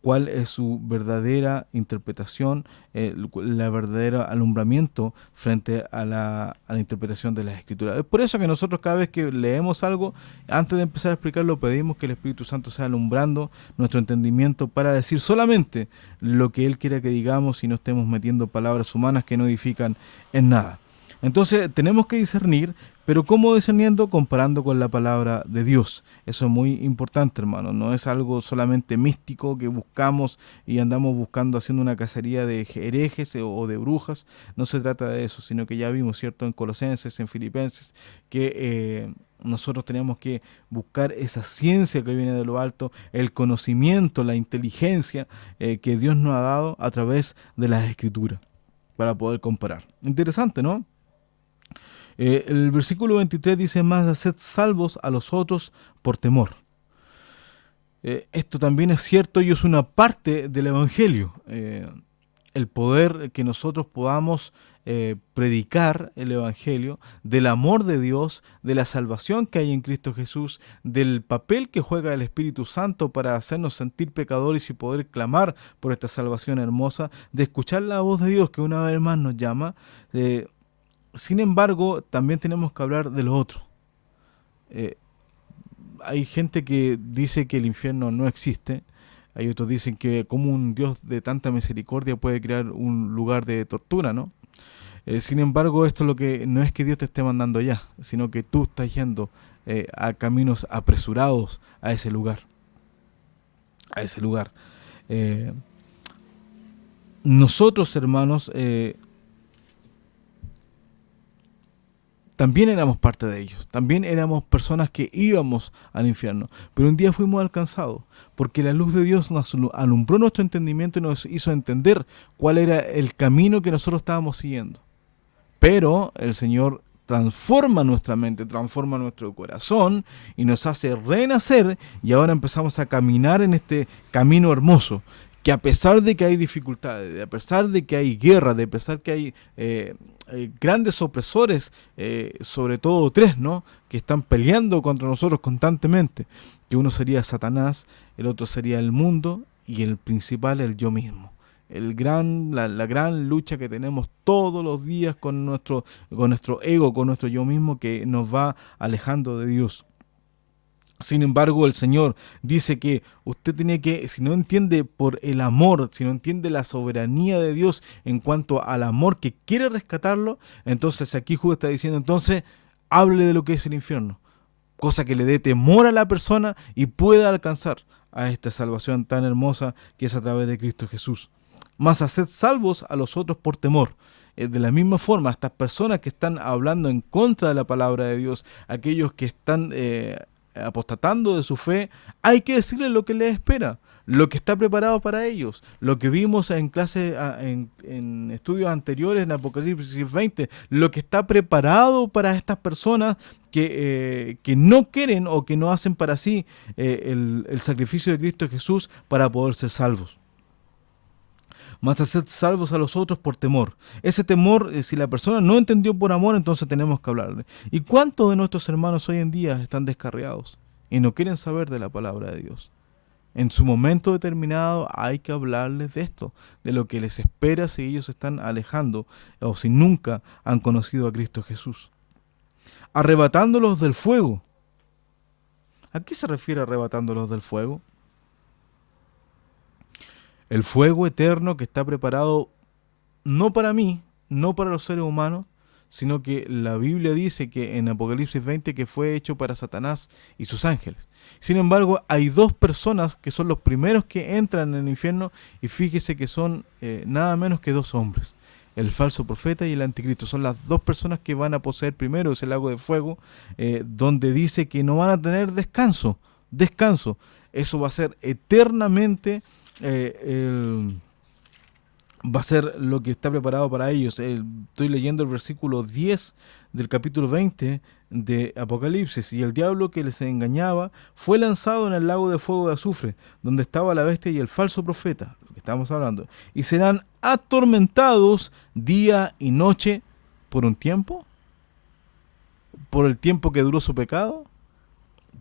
cuál es su verdadera interpretación, la verdadera alumbramiento frente a la interpretación de las Escrituras. Es por eso que nosotros cada vez que leemos algo, antes de empezar a explicarlo, pedimos que el Espíritu Santo sea alumbrando nuestro entendimiento para decir solamente lo que Él quiere que digamos y no estemos metiendo palabras humanas que no edifican en nada. Entonces tenemos que discernir, pero ¿cómo discerniendo? Comparando con la palabra de Dios. Eso es muy importante, hermano. No es algo solamente místico que buscamos y andamos buscando haciendo una cacería de herejes o de brujas. No se trata de eso, sino que ya vimos, ¿cierto? En Colosenses, en Filipenses, que nosotros tenemos que buscar esa ciencia que viene de lo alto, el conocimiento, la inteligencia que Dios nos ha dado a través de las Escrituras para poder comparar. Interesante, ¿no? El versículo 23 dice: más haced salvos a los otros por temor. Esto también es cierto y es una parte del Evangelio. El poder que nosotros podamos predicar el Evangelio, del amor de Dios, de la salvación que hay en Cristo Jesús, del papel que juega el Espíritu Santo para hacernos sentir pecadores y poder clamar por esta salvación hermosa, de escuchar la voz de Dios que una vez más nos llama. Sin embargo, también tenemos que hablar de lo otro. Hay gente que dice que el infierno no existe. Hay otros que dicen que como un Dios de tanta misericordia puede crear un lugar de tortura, ¿no? Sin embargo, esto es lo que no es que Dios te esté mandando allá, sino que tú estás yendo a caminos apresurados a ese lugar. A ese lugar. Nosotros, hermanos, también éramos parte de ellos, también éramos personas que íbamos al infierno, pero un día fuimos alcanzados, porque la luz de Dios nos alumbró nuestro entendimiento y nos hizo entender cuál era el camino que nosotros estábamos siguiendo. Pero el Señor transforma nuestra mente, transforma nuestro corazón y nos hace renacer, y ahora empezamos a caminar en este camino hermoso, que a pesar de que hay dificultades, a pesar de que hay guerra, a pesar de que hay grandes opresores, sobre todo tres, ¿no?, que están peleando contra nosotros constantemente, que uno sería Satanás, el otro sería el mundo y el principal el yo mismo. La gran lucha que tenemos todos los días con nuestro ego, con nuestro yo mismo, que nos va alejando de Dios. Sin embargo, el Señor dice que usted tiene que, si no entiende por el amor, si no entiende la soberanía de Dios en cuanto al amor que quiere rescatarlo, entonces aquí Judas está diciendo, entonces hable de lo que es el infierno, cosa que le dé temor a la persona y pueda alcanzar a esta salvación tan hermosa que es a través de Cristo Jesús. Mas haced salvos a los otros por temor. De la misma forma, estas personas que están hablando en contra de la palabra de Dios, aquellos que están apostatando de su fe, hay que decirles lo que les espera, lo que está preparado para ellos, lo que vimos en clase, en estudios anteriores en Apocalipsis 20, lo que está preparado para estas personas que no quieren o que no hacen para sí el sacrificio de Cristo Jesús para poder ser salvos. Más hacer salvos a los otros por temor. Ese temor, si la persona no entendió por amor, entonces tenemos que hablarle. ¿Y cuántos de nuestros hermanos hoy en día están descarriados y no quieren saber de la palabra de Dios? En su momento determinado hay que hablarles de esto, de lo que les espera si ellos se están alejando o si nunca han conocido a Cristo Jesús. Arrebatándolos del fuego. ¿A qué se refiere arrebatándolos del fuego? El fuego eterno que está preparado no para mí, no para los seres humanos, sino que la Biblia dice que en Apocalipsis 20 que fue hecho para Satanás y sus ángeles. Sin embargo, hay dos personas que son los primeros que entran en el infierno, y fíjese que son nada menos que dos hombres. El falso profeta y el anticristo son las dos personas que van a poseer primero ese lago de fuego, donde dice que no van a tener descanso. Eso va a ser eternamente... va a ser lo que está preparado para ellos. Estoy leyendo el versículo 10 del capítulo 20 de Apocalipsis. Y el diablo que les engañaba fue lanzado en el lago de fuego de azufre, donde estaba la bestia y el falso profeta, lo que estamos hablando, y serán atormentados día y noche por un tiempo, por el tiempo que duró su pecado,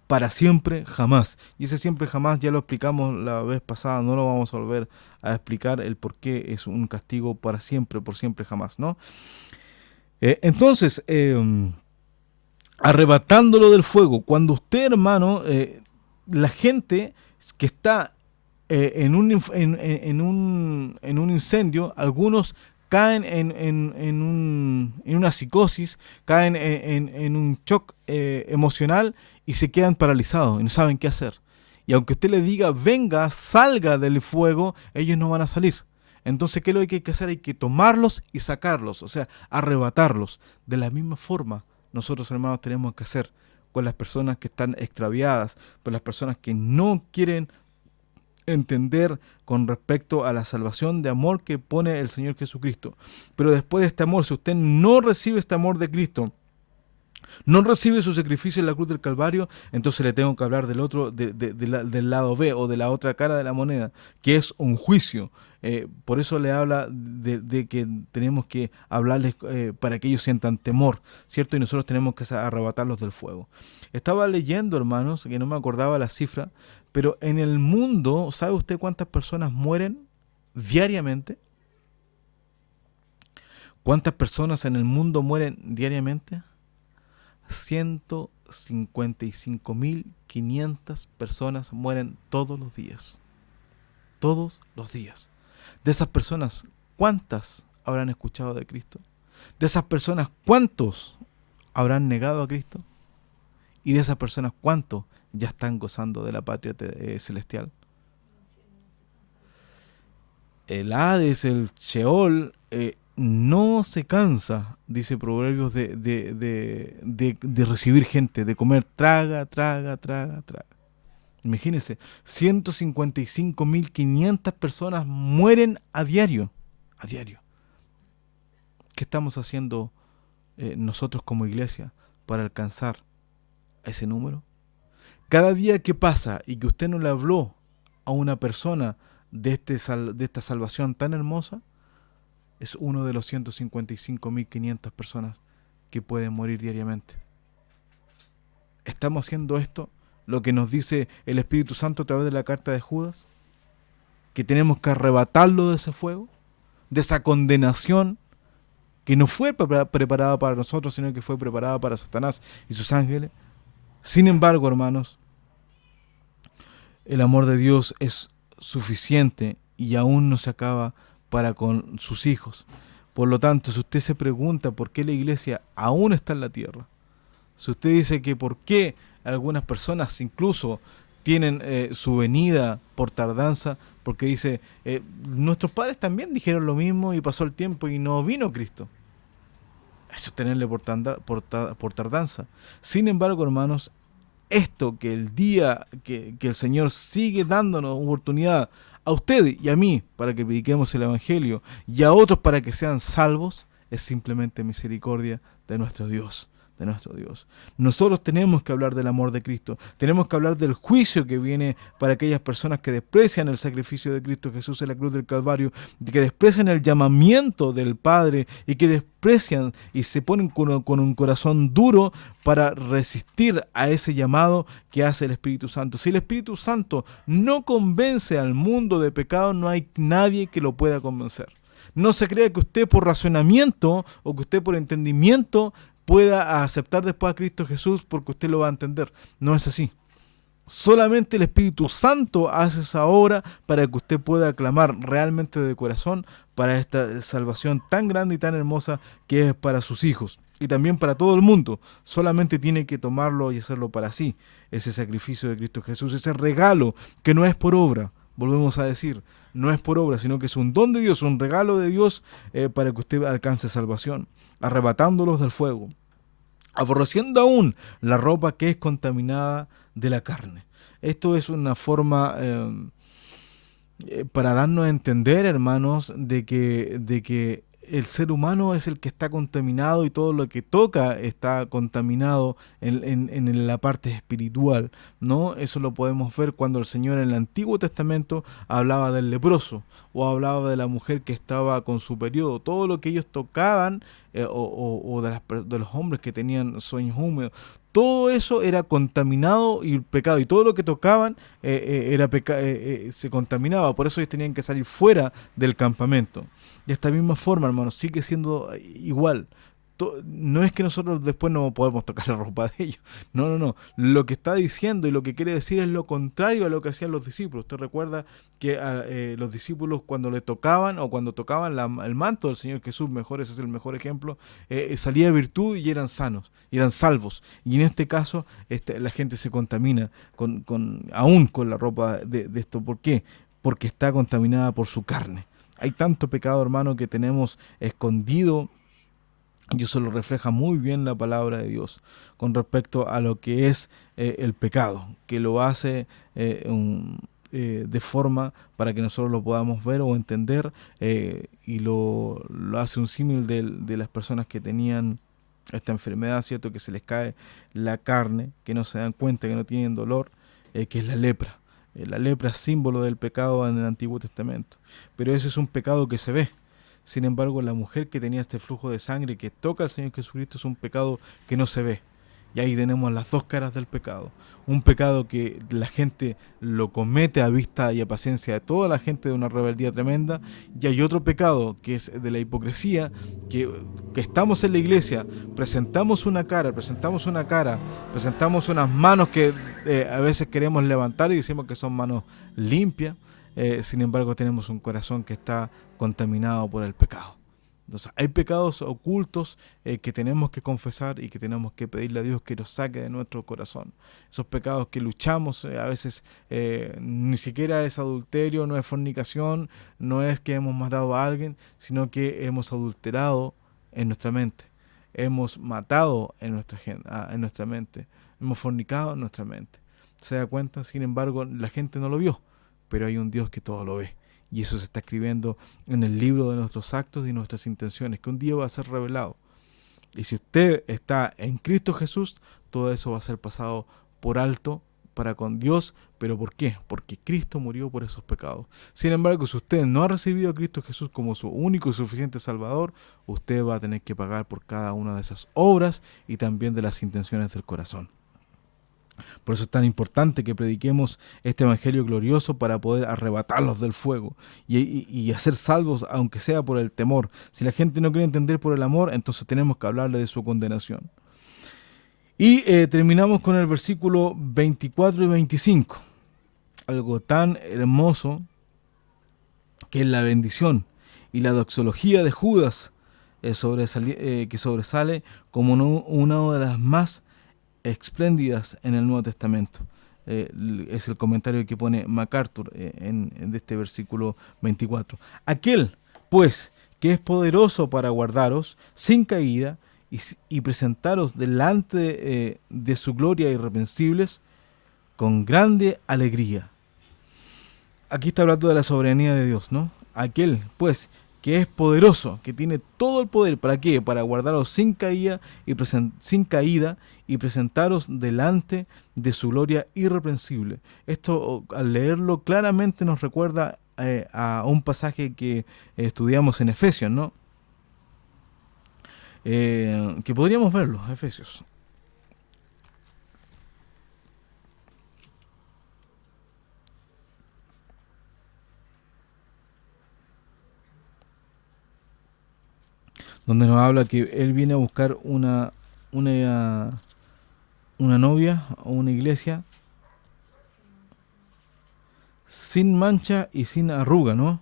para siempre jamás. Y ese siempre jamás ya lo explicamos la vez pasada, no lo vamos a volver a explicar el por qué es un castigo para siempre, por siempre jamás, ¿no? Entonces, arrebatándolo del fuego, cuando usted, hermano, la gente que está en un incendio, algunos caen en una psicosis, caen en un shock emocional y se quedan paralizados y no saben qué hacer. Y aunque usted le diga, venga, salga del fuego, ellos no van a salir. Entonces, ¿qué es lo que hay que hacer? Hay que tomarlos y sacarlos, o sea, arrebatarlos. De la misma forma, nosotros, hermanos, tenemos que hacer con las personas que están extraviadas, con las personas que no quieren entender con respecto a la salvación de amor que pone el Señor Jesucristo. Pero después de este amor, si usted no recibe este amor de Cristo, no recibe su sacrificio en la cruz del Calvario, entonces le tengo que hablar del otro, del lado B o de la otra cara de la moneda, que es un juicio. Por eso le habla de que tenemos que hablarles para que ellos sientan temor, ¿cierto? Y nosotros tenemos que arrebatarlos del fuego. Estaba leyendo, hermanos, que no me acordaba la cifra, pero en el mundo, ¿sabe usted cuántas personas mueren diariamente? ¿Cuántas personas en el mundo mueren diariamente? 155.500 personas mueren todos los días. Todos los días. De esas personas, ¿cuántas habrán escuchado de Cristo? De esas personas, ¿cuántos habrán negado a Cristo? Y de esas personas, ¿cuántos ya están gozando de la patria celestial? El Hades, el Sheol, no se cansa, dice Proverbios, de recibir gente, de comer, traga. Imagínense, 155.500 personas mueren a diario. ¿Qué estamos haciendo nosotros como iglesia para alcanzar ese número? Cada día que pasa y que usted no le habló a una persona de esta salvación tan hermosa, es uno de los 155.500 personas que pueden morir diariamente. ¿Estamos haciendo esto? Lo que nos dice el Espíritu Santo a través de la carta de Judas, que tenemos que arrebatarlo de ese fuego, de esa condenación que no fue preparada para nosotros, sino que fue preparada para Satanás y sus ángeles. Sin embargo, hermanos, el amor de Dios es suficiente y aún no se acaba para con sus hijos. Por lo tanto, si usted se pregunta por qué la iglesia aún está en la tierra, si usted dice que por qué algunas personas incluso tienen su venida por tardanza, porque dice, nuestros padres también dijeron lo mismo y pasó el tiempo y no vino Cristo. Eso es tenerle por tardanza. Sin embargo, hermanos, esto que el día que el Señor sigue dándonos oportunidad a usted y a mí para que prediquemos el Evangelio y a otros para que sean salvos, es simplemente misericordia de nuestro Dios. Nosotros tenemos que hablar del amor de Cristo, tenemos que hablar del juicio que viene para aquellas personas que desprecian el sacrificio de Cristo Jesús en la cruz del Calvario, que desprecian el llamamiento del Padre y que desprecian y se ponen con un corazón duro para resistir a ese llamado que hace el Espíritu Santo. Si el Espíritu Santo no convence al mundo de pecado, no hay nadie que lo pueda convencer. No se crea que usted por razonamiento o que usted por entendimiento pueda aceptar después a Cristo Jesús porque usted lo va a entender. No es así. Solamente el Espíritu Santo hace esa obra para que usted pueda clamar realmente de corazón para esta salvación tan grande y tan hermosa que es para sus hijos y también para todo el mundo. Solamente tiene que tomarlo y hacerlo para sí, ese sacrificio de Cristo Jesús, ese regalo que no es por obra. Volvemos a decir, no es por obra, sino que es un don de Dios, un regalo de Dios para que usted alcance salvación, arrebatándolos del fuego, aborreciendo aún la ropa que es contaminada de la carne. Esto es una forma para darnos a entender, hermanos, de que el ser humano es el que está contaminado y todo lo que toca está contaminado en la parte espiritual, ¿no? Eso lo podemos ver cuando el Señor en el Antiguo Testamento hablaba del leproso o hablaba de la mujer que estaba con su periodo. Todo lo que ellos tocaban o de los hombres que tenían sueños húmedos. Todo eso era contaminado y pecado, y todo lo que tocaban se contaminaba. Por eso ellos tenían que salir fuera del campamento. De esta misma forma, hermanos, sigue siendo igual. No es que nosotros después no podemos tocar la ropa de ellos. No, no, no. Lo que está diciendo y lo que quiere decir es lo contrario a lo que hacían los discípulos. Usted recuerda que los discípulos cuando le tocaban o cuando tocaban el manto del Señor Jesús, ese es el mejor ejemplo, salía virtud y eran sanos, y eran salvos. Y en este caso la gente se contamina aún con la ropa de esto. ¿Por qué? Porque está contaminada por su carne. Hay tanto pecado, hermano, que tenemos escondido. Y eso lo refleja muy bien la palabra de Dios con respecto a lo que es el pecado, que lo hace de forma para que nosotros lo podamos ver o entender, y lo hace un símil de las personas que tenían esta enfermedad, ¿cierto? Que se les cae la carne, que no se dan cuenta, que no tienen dolor, que es la lepra. La lepra es símbolo del pecado en el Antiguo Testamento, pero ese es un pecado que se ve. Sin embargo, la mujer que tenía este flujo de sangre que toca al Señor Jesucristo es un pecado que no se ve. Y ahí tenemos las dos caras del pecado. Un pecado que la gente lo comete a vista y a paciencia de toda la gente, de una rebeldía tremenda. Y hay otro pecado que es de la hipocresía, que estamos en la iglesia, presentamos unas manos que a veces queremos levantar y decimos que son manos limpias. Sin embargo, tenemos un corazón que está contaminado por el pecado. Entonces, hay pecados ocultos que tenemos que confesar y que tenemos que pedirle a Dios que los saque de nuestro corazón. Esos pecados que luchamos, a veces ni siquiera es adulterio, no es fornicación, no es que hemos matado a alguien, sino que hemos adulterado en nuestra mente. Hemos matado en nuestra mente. Hemos fornicado en nuestra mente. ¿Se da cuenta? Sin embargo, la gente no lo vio, pero hay un Dios que todo lo ve. Y eso se está escribiendo en el libro de nuestros actos y nuestras intenciones, que un día va a ser revelado. Y si usted está en Cristo Jesús, todo eso va a ser pasado por alto para con Dios. ¿Pero por qué? Porque Cristo murió por esos pecados. Sin embargo, si usted no ha recibido a Cristo Jesús como su único y suficiente Salvador, usted va a tener que pagar por cada una de esas obras y también de las intenciones del corazón. Por eso es tan importante que prediquemos este evangelio glorioso para poder arrebatarlos del fuego y hacer salvos, aunque sea por el temor. Si la gente no quiere entender por el amor, entonces tenemos que hablarle de su condenación. Y terminamos con el versículo 24 y 25. Algo tan hermoso que es la bendición y la doxología de Judas, que sobresale como una de las más espléndidas en el Nuevo Testamento. Es el comentario que pone MacArthur de este versículo 24. Aquel, pues, que es poderoso para guardaros sin caída y presentaros delante de su gloria irreprensibles con grande alegría. Aquí está hablando de la soberanía de Dios, ¿no? Aquel, pues, que es poderoso, que tiene todo el poder. ¿Para qué? Para guardaros sin caída y presentaros delante de su gloria irreprensible. Esto, al leerlo, claramente nos recuerda a un pasaje que estudiamos en Efesios, ¿no? Que podríamos verlo, Efesios. Donde nos habla que él viene a buscar una novia o una iglesia sin mancha y sin arruga, ¿no?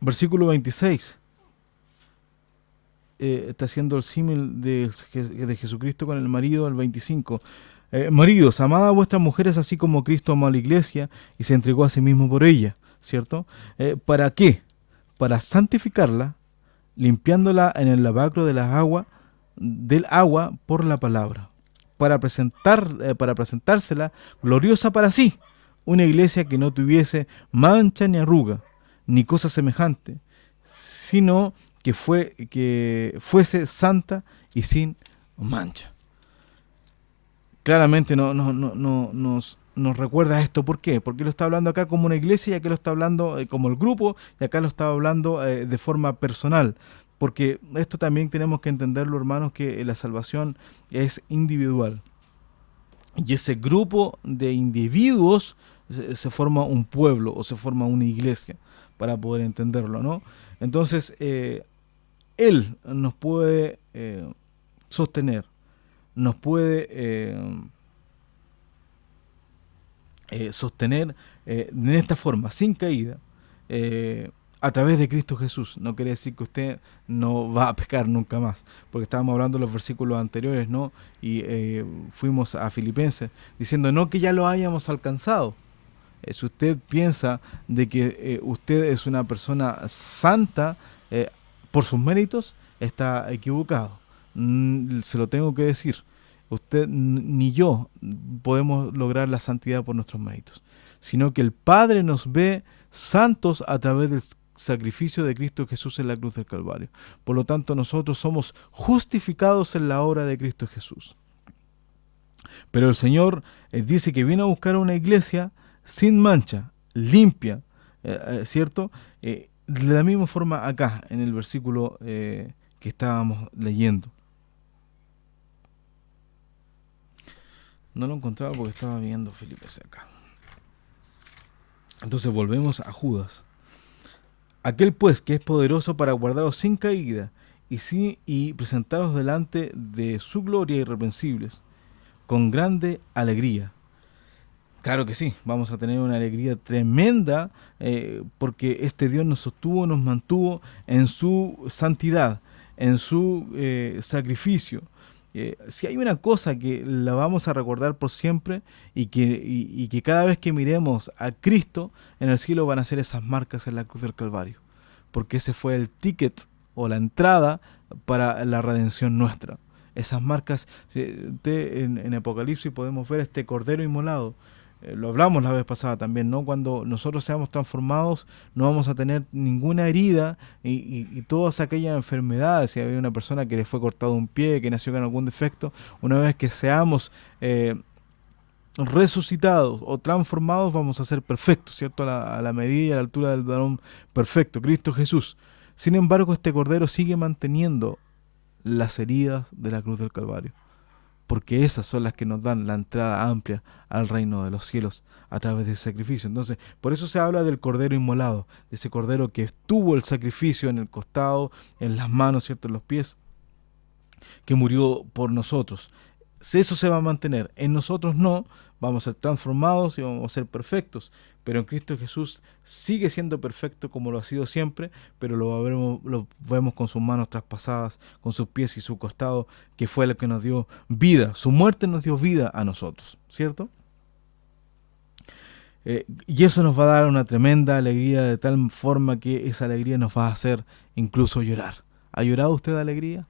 Versículo 26. Está haciendo el símil de Jesucristo con el marido, el 25. Maridos, amad a vuestras mujeres así como Cristo amó a la iglesia y se entregó a sí mismo por ella, ¿cierto? ¿Para qué? Para santificarla, limpiándola en el lavacro del agua por la palabra, para presentársela gloriosa para sí, una iglesia que no tuviese mancha ni arruga, ni cosa semejante, sino que fuese santa y sin mancha. Claramente nos nos recuerda esto. ¿Por qué? Porque lo está hablando acá como una iglesia y acá lo está hablando como el grupo y acá lo está hablando de forma personal. Porque esto también tenemos que entenderlo, hermanos, que la salvación es individual. Y ese grupo de individuos se forma un pueblo o se forma una iglesia, para poder entenderlo, ¿no? Entonces, Él nos puede sostener, nos puede sostener en esta forma, sin caída, a través de Cristo Jesús. No quiere decir que usted no va a pecar nunca más, porque estábamos hablando de los versículos anteriores, ¿no? Y fuimos a Filipenses diciendo no que ya lo hayamos alcanzado. Si usted piensa de que usted es una persona santa por sus méritos, está equivocado. Se lo tengo que decir. Usted ni yo podemos lograr la santidad por nuestros méritos, sino que el Padre nos ve santos a través del sacrificio de Cristo Jesús en la cruz del Calvario. Por lo tanto, nosotros somos justificados en la obra de Cristo Jesús. Pero el Señor dice que vino a buscar una iglesia sin mancha, limpia, ¿cierto? De la misma forma acá, en el versículo que estábamos leyendo. No lo encontraba porque estaba viendo Filipenses acá. Entonces volvemos a Judas. Aquel pues que es poderoso para guardaros sin caída y presentaros delante de su gloria irreprensibles, con grande alegría. Claro que sí, vamos a tener una alegría tremenda porque este Dios nos sostuvo, nos mantuvo en su santidad, en su sacrificio. Si hay una cosa que la vamos a recordar por siempre y que cada vez que miremos a Cristo en el cielo van a ser esas marcas en la cruz del Calvario, porque ese fue el ticket o la entrada para la redención nuestra. Esas marcas, en Apocalipsis podemos ver este cordero inmolado. Lo hablamos la vez pasada también, ¿no? Cuando nosotros seamos transformados no vamos a tener ninguna herida y todas aquellas enfermedades. Si había una persona que le fue cortado un pie, que nació con algún defecto, una vez que seamos resucitados o transformados vamos a ser perfectos, ¿cierto? A la medida y a la altura del varón perfecto, Cristo Jesús. Sin embargo, este cordero sigue manteniendo las heridas de la cruz del Calvario, porque esas son las que nos dan la entrada amplia al reino de los cielos a través del sacrificio. Entonces, por eso se habla del cordero inmolado, de ese cordero que tuvo el sacrificio en el costado, en las manos, ¿cierto?, en los pies, que murió por nosotros. Eso se va a mantener. En nosotros no, vamos a ser transformados y vamos a ser perfectos, pero en Cristo Jesús sigue siendo perfecto como lo ha sido siempre, pero lo vemos con sus manos traspasadas, con sus pies y su costado, que fue lo que nos dio vida. Su muerte nos dio vida a nosotros, ¿cierto? Y eso nos va a dar una tremenda alegría, de tal forma que esa alegría nos va a hacer incluso llorar. ¿Ha llorado usted de alegría?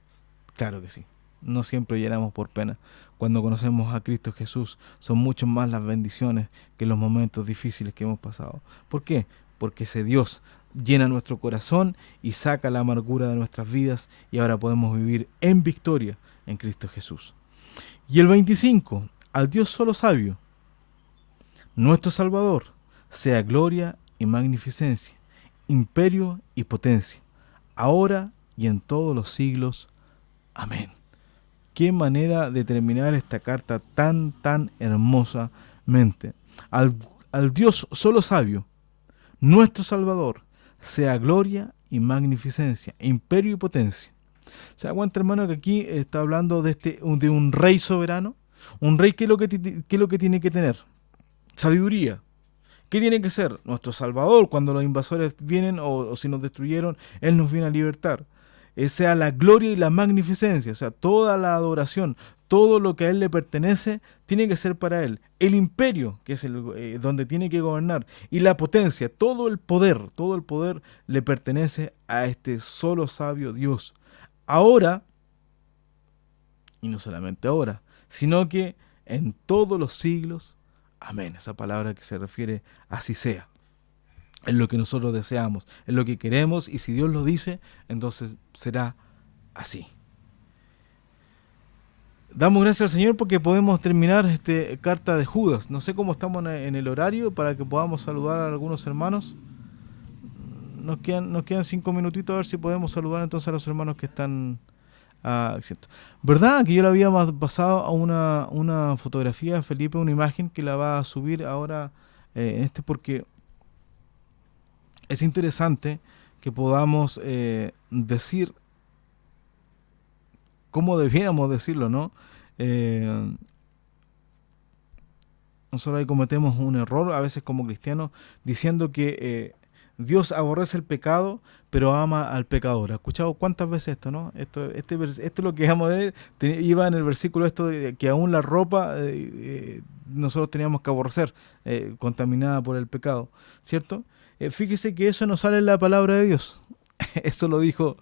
Claro que sí. No siempre lloramos por pena. Cuando conocemos a Cristo Jesús, son mucho más las bendiciones que los momentos difíciles que hemos pasado. ¿Por qué? Porque ese Dios llena nuestro corazón y saca la amargura de nuestras vidas y ahora podemos vivir en victoria en Cristo Jesús. Y el 25, al Dios solo sabio, nuestro Salvador, sea gloria y magnificencia, imperio y potencia, ahora y en todos los siglos. Amén. Qué manera de terminar esta carta tan hermosamente. Al Dios solo sabio, nuestro Salvador, sea gloria y magnificencia, imperio y potencia. ¿Se da cuenta, hermano, que aquí está hablando de un rey soberano? Un rey, ¿qué es lo que tiene que tener? Sabiduría. ¿Qué tiene que ser? Nuestro Salvador, cuando los invasores vienen o si nos destruyeron, Él nos viene a libertar. Sea la gloria y la magnificencia, o sea, toda la adoración, todo lo que a Él le pertenece, tiene que ser para Él. El imperio, que es donde tiene que gobernar, y la potencia, todo el poder le pertenece a este solo sabio Dios. Ahora, y no solamente ahora, sino que en todos los siglos. Amén. Esa palabra que se refiere a así sea. Es lo que nosotros deseamos, es lo que queremos, y si Dios lo dice, entonces será así. damos gracias al Señor porque podemos terminar carta de Judas. No sé cómo estamos en el horario para que podamos saludar a algunos hermanos. Nos quedan 5 minutitos a ver si podemos saludar entonces a los hermanos que están exentos. ¿Verdad que yo le había pasado a una fotografía a Felipe, una imagen que la va a subir ahora porque es interesante que podamos decir cómo debiéramos decirlo, ¿no? Nosotros ahí cometemos un error a veces como cristianos diciendo que Dios aborrece el pecado, pero ama al pecador. ¿Has escuchado cuántas veces esto, no? Esto es lo que vamos a ver. Iba en el versículo esto de que aún la ropa nosotros teníamos que aborrecer, contaminada por el pecado, ¿cierto? Fíjese que eso no sale en la palabra de Dios. Eso lo dijo,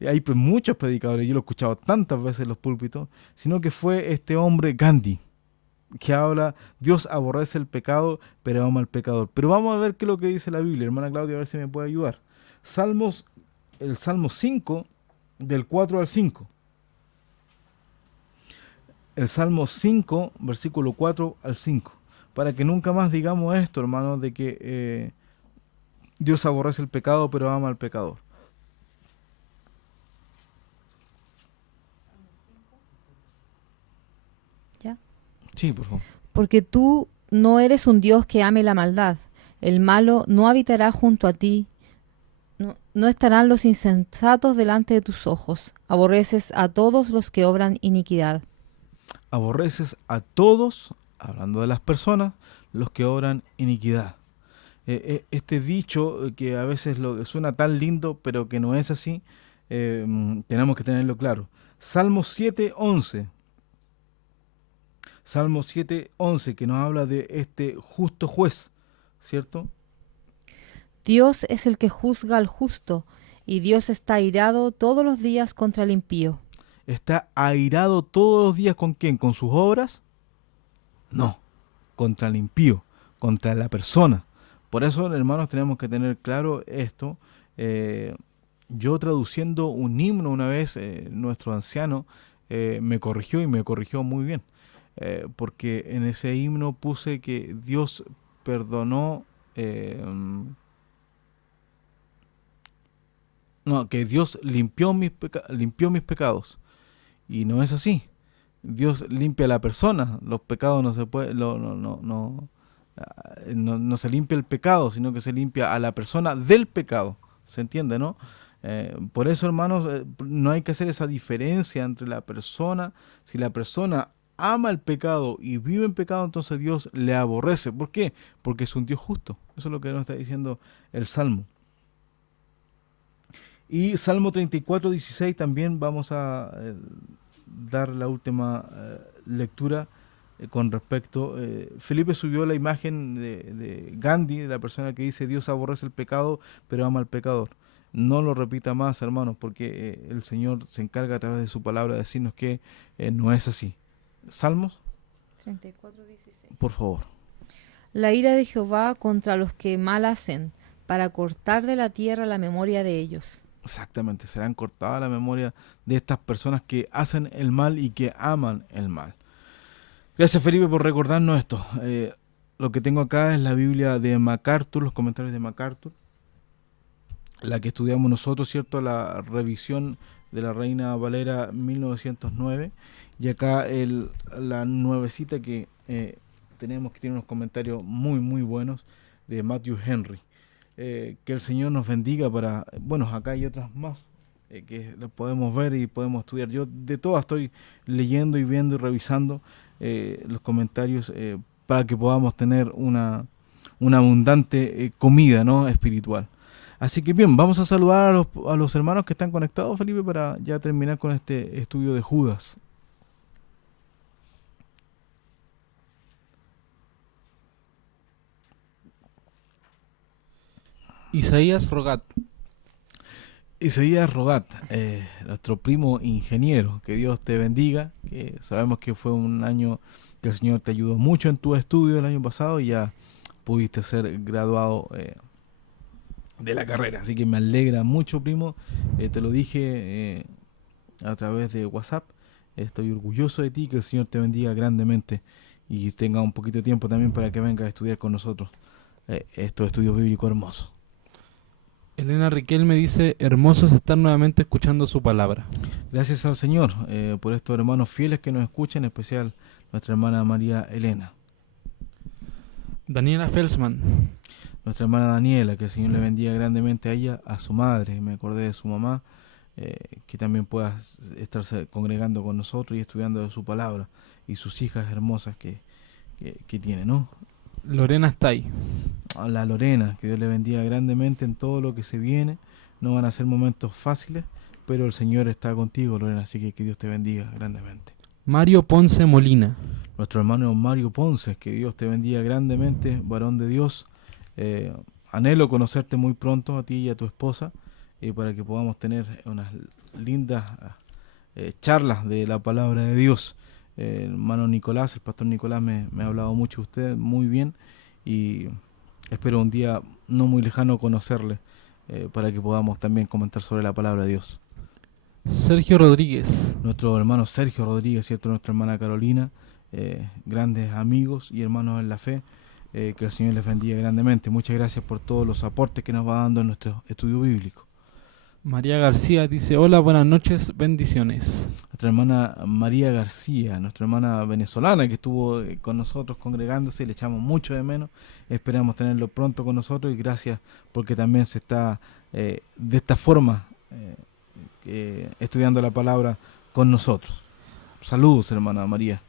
hay muchos predicadores, yo lo he escuchado tantas veces en los púlpitos, sino que fue este hombre Gandhi, que habla, Dios aborrece el pecado, pero ama al pecador. Pero vamos a ver qué es lo que dice la Biblia, hermana Claudia, a ver si me puede ayudar. El Salmo 5, del 4 al 5. El Salmo 5, versículo 4 al 5. Para que nunca más digamos esto, hermano, de que Dios aborrece el pecado, pero ama al pecador. ¿Ya? Sí, por favor. Porque tú no eres un Dios que ame la maldad. El malo no habitará junto a ti. No estarán los insensatos delante de tus ojos. Aborreces a todos los que obran iniquidad. Aborreces a todos, hablando de las personas, los que obran iniquidad. Este dicho que a veces suena tan lindo, pero que no es así, tenemos que tenerlo claro. Salmo 7:11. Salmo 7:11, que nos habla de este justo juez, ¿cierto? Dios es el que juzga al justo, y Dios está airado todos los días contra el impío. ¿Está airado todos los días con quién? ¿Con sus obras? No, contra el impío, contra la persona. Por eso, hermanos, tenemos que tener claro esto. Yo traduciendo un himno una vez, nuestro anciano me corrigió y me corrigió muy bien. Porque en ese himno puse que Dios perdonó, que Dios limpió mis pecados. Y no es así. Dios limpia a la persona. Los pecados no se puede, no se limpia el pecado, sino que se limpia a la persona del pecado. ¿Se entiende, no? Por eso, hermanos, no hay que hacer esa diferencia entre la persona. Si la persona ama el pecado y vive en pecado, entonces Dios le aborrece. ¿Por qué? Porque es un Dios justo. Eso es lo que nos está diciendo el Salmo. Y Salmo 34:16 también vamos a dar la última lectura con respecto. Felipe subió la imagen de Gandhi, de la persona que dice Dios aborrece el pecado, pero ama al pecador. No lo repita más, hermanos, porque el Señor se encarga a través de su palabra de decirnos que no es así. Salmos, 34:16. por favor. La ira de Jehová contra los que mal hacen, para cortar de la tierra la memoria de ellos. Exactamente, serán cortadas la memoria de estas personas que hacen el mal y que aman el mal. Gracias, Felipe, por recordarnos esto. Lo que tengo acá es la Biblia de MacArthur, los comentarios de MacArthur, la que estudiamos nosotros, ¿cierto? La revisión de la Reina Valera 1909. Y acá la nuevecita que tenemos, que tiene unos comentarios muy, muy buenos, de Matthew Henry. Que el Señor nos bendiga para... Bueno, acá hay otras más que las podemos ver y podemos estudiar. Yo de todas estoy leyendo y viendo y revisando los comentarios para que podamos tener una abundante comida, ¿no?, espiritual. Así que bien, vamos a saludar a los hermanos que están conectados, Felipe, para ya terminar con este estudio de Judas. Isaías Rogat. Isaías Rogat, nuestro primo ingeniero, que Dios te bendiga, que sabemos que fue un año que el Señor te ayudó mucho en tu estudio el año pasado y ya pudiste ser graduado de la carrera, así que me alegra mucho, primo. Te lo dije a través de WhatsApp, Estoy orgulloso de ti, que el Señor te bendiga grandemente y tenga un poquito de tiempo también para que vengas a estudiar con nosotros estos estudios bíblicos hermosos. Elena Riquelme dice, hermoso es estar nuevamente escuchando su palabra. Gracias al Señor por estos hermanos fieles que nos escuchan, en especial nuestra hermana María Elena. Daniela Felsman, Nuestra hermana Daniela, que el Señor le bendiga grandemente a ella, a su madre. Me acordé de su mamá, que también pueda estarse congregando con nosotros y estudiando de su palabra, y sus hijas hermosas que tiene, ¿no? Lorena Stay, A la Lorena, que Dios le bendiga grandemente en todo lo que se viene. No van a ser momentos fáciles, pero el Señor está contigo, Lorena, así que Dios te bendiga grandemente. Mario Ponce Molina, Nuestro hermano Mario Ponce, que Dios te bendiga grandemente, varón de Dios. Anhelo conocerte muy pronto a ti y a tu esposa, para que podamos tener unas lindas charlas de la palabra de Dios. El hermano Nicolás, el pastor Nicolás me ha hablado mucho de usted, muy bien, y espero un día no muy lejano conocerle, para que podamos también comentar sobre la palabra de Dios. Sergio Rodríguez, Nuestro hermano Sergio Rodríguez, ¿cierto? Nuestra hermana Carolina, grandes amigos y hermanos en la fe, que el Señor les bendiga grandemente. Muchas gracias por todos los aportes que nos va dando en nuestro estudio bíblico. María García dice, hola, buenas noches, bendiciones. Nuestra hermana María García, nuestra hermana venezolana que estuvo con nosotros congregándose, le echamos mucho de menos, esperamos tenerlo pronto con nosotros y gracias porque también se está de esta forma estudiando la palabra con nosotros. Saludos, hermana María.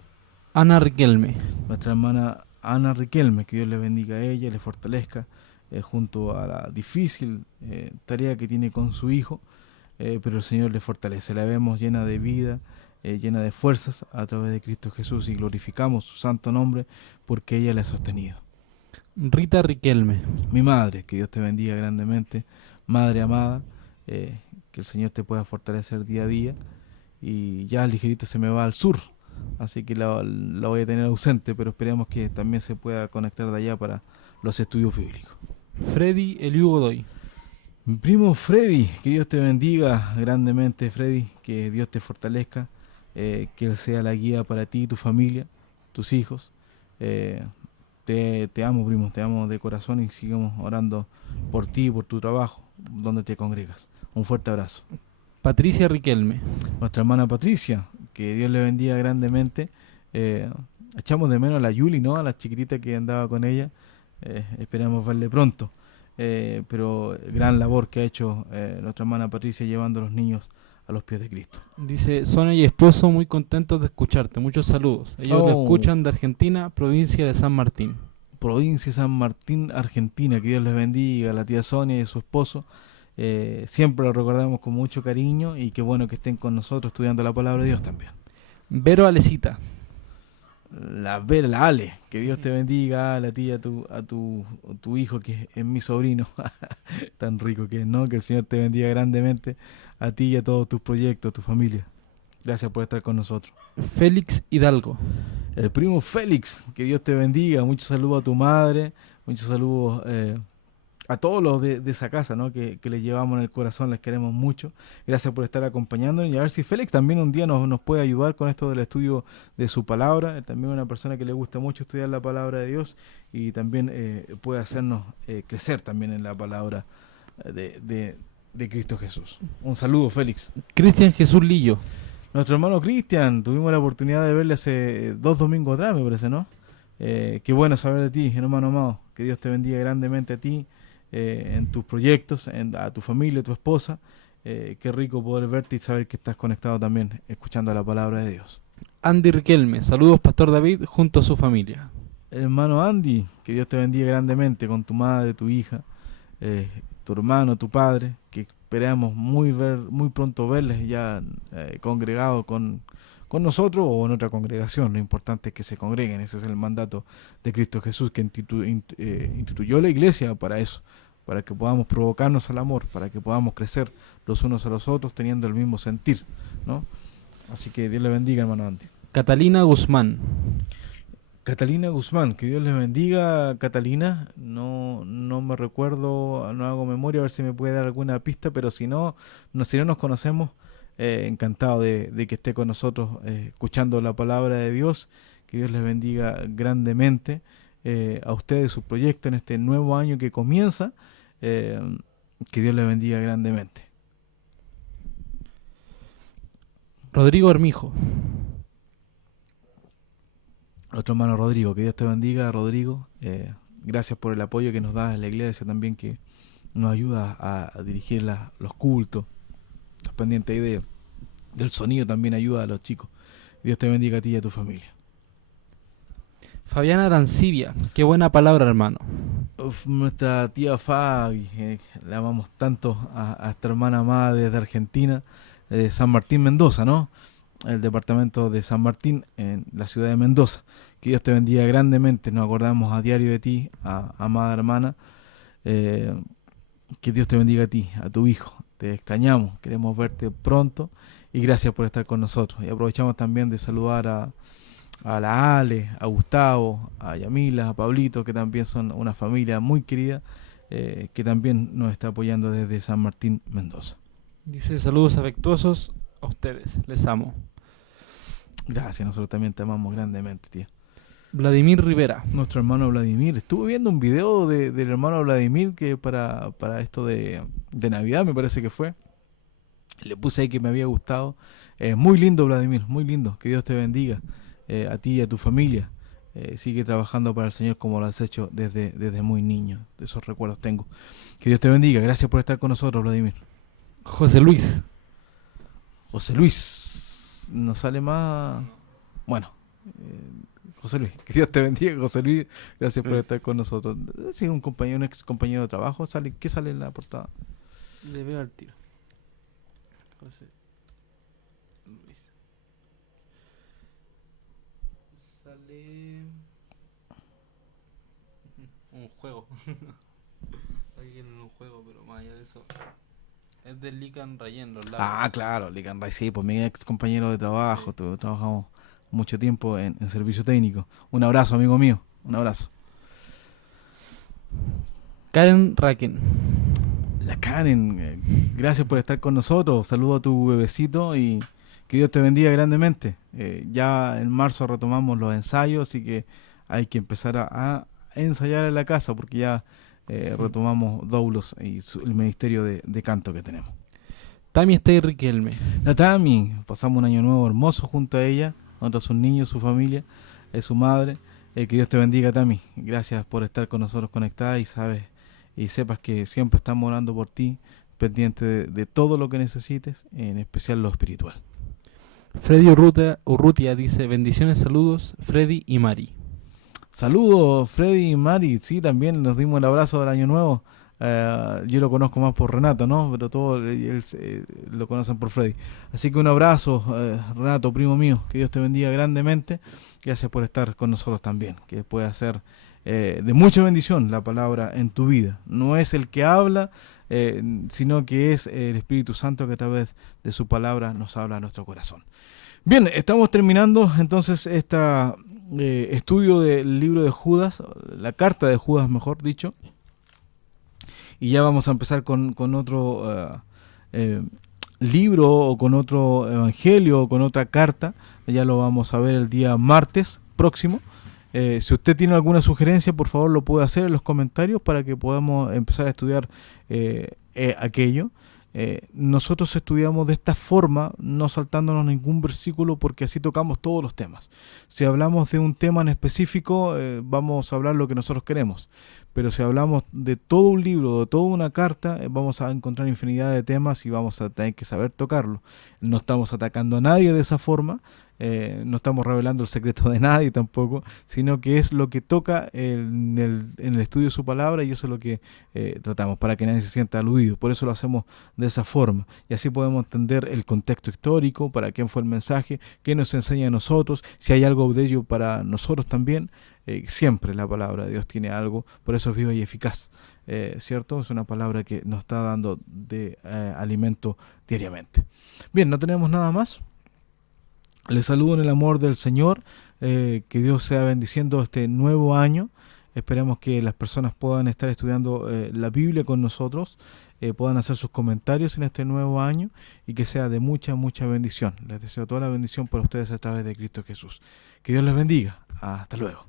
Ana Riquelme, Nuestra hermana Ana Riquelme, que Dios le bendiga a ella, le fortalezca junto a la difícil tarea que tiene con su hijo, pero el Señor le fortalece. La vemos llena de vida, llena de fuerzas a través de Cristo Jesús y glorificamos su santo nombre porque ella le ha sostenido. Rita Riquelme, Mi madre, que Dios te bendiga grandemente, madre amada, que el Señor te pueda fortalecer día a día, y ya ligerito se me va al sur, así que la voy a tener ausente, pero esperemos que también se pueda conectar de allá para los estudios bíblicos. Freddy Eliu Godoy, Mi primo Freddy, que Dios te bendiga grandemente, Freddy, que Dios te fortalezca, que Él sea la guía para ti y tu familia, tus hijos. Te amo, primo, te amo de corazón y sigamos orando por ti y por tu trabajo, donde te congregas. Un fuerte abrazo. Patricia Riquelme, Nuestra hermana Patricia, que Dios le bendiga grandemente. Echamos de menos a la Yuli, ¿no? A la chiquitita que andaba con ella. Esperamos verle pronto. Pero gran labor que ha hecho nuestra hermana Patricia llevando a los niños a los pies de Cristo. dice Sonia y esposo muy contentos de escucharte, muchos saludos. Ellos lo Oh. escuchan de Argentina, provincia de San Martín. Provincia de San Martín, Argentina, que Dios les bendiga, a la tía Sonia y a su esposo. Siempre lo recordamos con mucho cariño y qué bueno que estén con nosotros estudiando la palabra de Dios también. Vero Alecita, La Vera, la Ale, que Dios te bendiga, a la tía, a tu hijo que es mi sobrino, tan rico que es, ¿no? Que el Señor te bendiga grandemente, a ti y a todos tus proyectos, tu familia. Gracias por estar con nosotros. Félix Hidalgo, El primo Félix, que Dios te bendiga, muchos saludos a tu madre, muchos saludos a todos los de esa casa, ¿no? Que les llevamos en el corazón, les queremos mucho. Gracias por estar acompañándonos y a ver si Félix también un día nos puede ayudar con esto del estudio de su palabra. También una persona que le gusta mucho estudiar la palabra de Dios y también puede hacernos crecer también en la palabra de Cristo Jesús. Un saludo, Félix. Cristian Jesús Lillo, Nuestro hermano Cristian, tuvimos la oportunidad de verle hace 2 domingos atrás, me parece, ¿no? Qué bueno saber de ti, hermano amado. Que Dios te bendiga grandemente a ti, en tus proyectos, a tu familia, a tu esposa. Qué rico poder verte y saber que estás conectado también, escuchando la palabra de Dios. Andy Riquelme, saludos Pastor David junto a su familia. Hermano Andy, que Dios te bendiga grandemente con tu madre, tu hija, tu hermano, tu padre, que esperamos muy pronto verles ya congregados con nosotros o en otra congregación. Lo importante es que se congreguen, ese es el mandato de Cristo Jesús, que instituyó la iglesia para eso, para que podamos provocarnos al amor, para que podamos crecer los unos a los otros teniendo el mismo sentir, ¿no? Así que Dios le bendiga, hermano Andy. Catalina Guzmán, Catalina Guzmán, que Dios les bendiga, Catalina. No me recuerdo, no hago memoria, a ver si me puede dar alguna pista, pero si no nos conocemos, encantado de que esté con nosotros escuchando la palabra de Dios. Que Dios les bendiga grandemente a ustedes, su proyecto en este nuevo año que comienza. Que Dios les bendiga grandemente. Rodrigo Hermijo. Nuestro hermano Rodrigo, que Dios te bendiga, Rodrigo. Gracias por el apoyo que nos da a la iglesia también, que nos ayuda a dirigir los cultos. Estás pendiente ahí del sonido, también ayuda a los chicos. Dios te bendiga a ti y a tu familia. Fabiana Arancibia, qué buena palabra, hermano. Nuestra tía Fabi, la amamos tanto a esta hermana amada desde Argentina, de San Martín, Mendoza, ¿no? El departamento de San Martín, en la ciudad de Mendoza. Que Dios te bendiga grandemente, nos acordamos a diario de ti, amada hermana. Que Dios te bendiga a ti, a tu hijo. Te extrañamos, queremos verte pronto y gracias por estar con nosotros. Y aprovechamos también de saludar a la Ale, a Gustavo, a Yamila, a Pablito, que también son una familia muy querida, que también nos está apoyando desde San Martín, Mendoza. Dice, saludos afectuosos a ustedes, les amo. Gracias, nosotros también te amamos grandemente, tía. Vladimir Rivera. Nuestro hermano Vladimir. Estuve viendo un video del hermano Vladimir que para esto de Navidad, me parece que fue. Le puse ahí que me había gustado. Muy lindo, Vladimir, muy lindo. Que Dios te bendiga. A ti y a tu familia. Sigue trabajando para el Señor como lo has hecho desde muy niño. De esos recuerdos tengo. Que Dios te bendiga. Gracias por estar con nosotros, Vladimir. José Luis. José Luis. ¿Nos sale más? Bueno. José Luis. Que Dios te bendiga, José Luis. Gracias por estar con nosotros. Sí, un ex compañero de trabajo. ¿Qué sale en la portada? Le veo al tiro. José Luis. Sale un juego. Alguien en un juego, pero más allá de eso. Es de Lican Rayen, los labios. Ah, claro, Lican Ray, sí, pues mi ex compañero de trabajo. Sí. Trabajamos mucho tiempo en servicio técnico. Un abrazo, amigo mío. Un abrazo. Karen Raken. La Karen, gracias por estar con nosotros. Saludo a tu bebecito y que Dios te bendiga grandemente. Ya en marzo retomamos los ensayos, así que hay que empezar a ensayar en la casa porque ya retomamos Doulos y el ministerio de canto que tenemos. Tami está y Riquelme. La Tami, pasamos un año nuevo hermoso junto a ella, junto a sus niños, su familia, su madre. Que Dios te bendiga, Tami. Gracias por estar con nosotros conectada y sepas que siempre estamos orando por ti, pendiente de todo lo que necesites, en especial lo espiritual. Freddy Urrutia dice, bendiciones, saludos, Freddy y Mari. Saludos, Freddy y Mari. Sí, también nos dimos el abrazo del año nuevo. Yo lo conozco más por Renato, ¿no? Pero todos lo conocen por Freddy. Así que un abrazo, Renato, primo mío. Que Dios te bendiga grandemente. Gracias por estar con nosotros también. Que pueda ser de mucha bendición la palabra en tu vida. No es el que habla, sino que es el Espíritu Santo que a través de su palabra nos habla a nuestro corazón. Bien, estamos terminando entonces este estudio del libro de Judas, la carta de Judas, mejor dicho. Y ya vamos a empezar con otro libro o con otro evangelio o con otra carta. Ya lo vamos a ver el día martes próximo. Si usted tiene alguna sugerencia, por favor lo puede hacer en los comentarios para que podamos empezar a estudiar aquello. Nosotros estudiamos de esta forma, no saltándonos ningún versículo, porque así tocamos todos los temas. Si hablamos de un tema en específico, vamos a hablar lo que nosotros queremos. Pero si hablamos de todo un libro, de toda una carta, vamos a encontrar infinidad de temas y vamos a tener que saber tocarlo. No estamos atacando a nadie de esa forma, no estamos revelando el secreto de nadie tampoco, sino que es lo que toca en el estudio de su palabra y eso es lo que tratamos, para que nadie se sienta aludido. Por eso lo hacemos de esa forma y así podemos entender el contexto histórico, para quién fue el mensaje, qué nos enseña a nosotros, si hay algo de ello para nosotros también. Siempre la palabra de Dios tiene algo, por eso es viva y eficaz, ¿cierto? Es una palabra que nos está dando de alimento diariamente. Bien, no tenemos nada más. Les saludo en el amor del Señor, que Dios sea bendiciendo este nuevo año, Esperemos que las personas puedan estar estudiando la Biblia con nosotros, puedan hacer sus comentarios en este nuevo año y que sea de mucha, mucha bendición. Les deseo toda la bendición para ustedes a través de Cristo Jesús. Que Dios les bendiga. Hasta luego.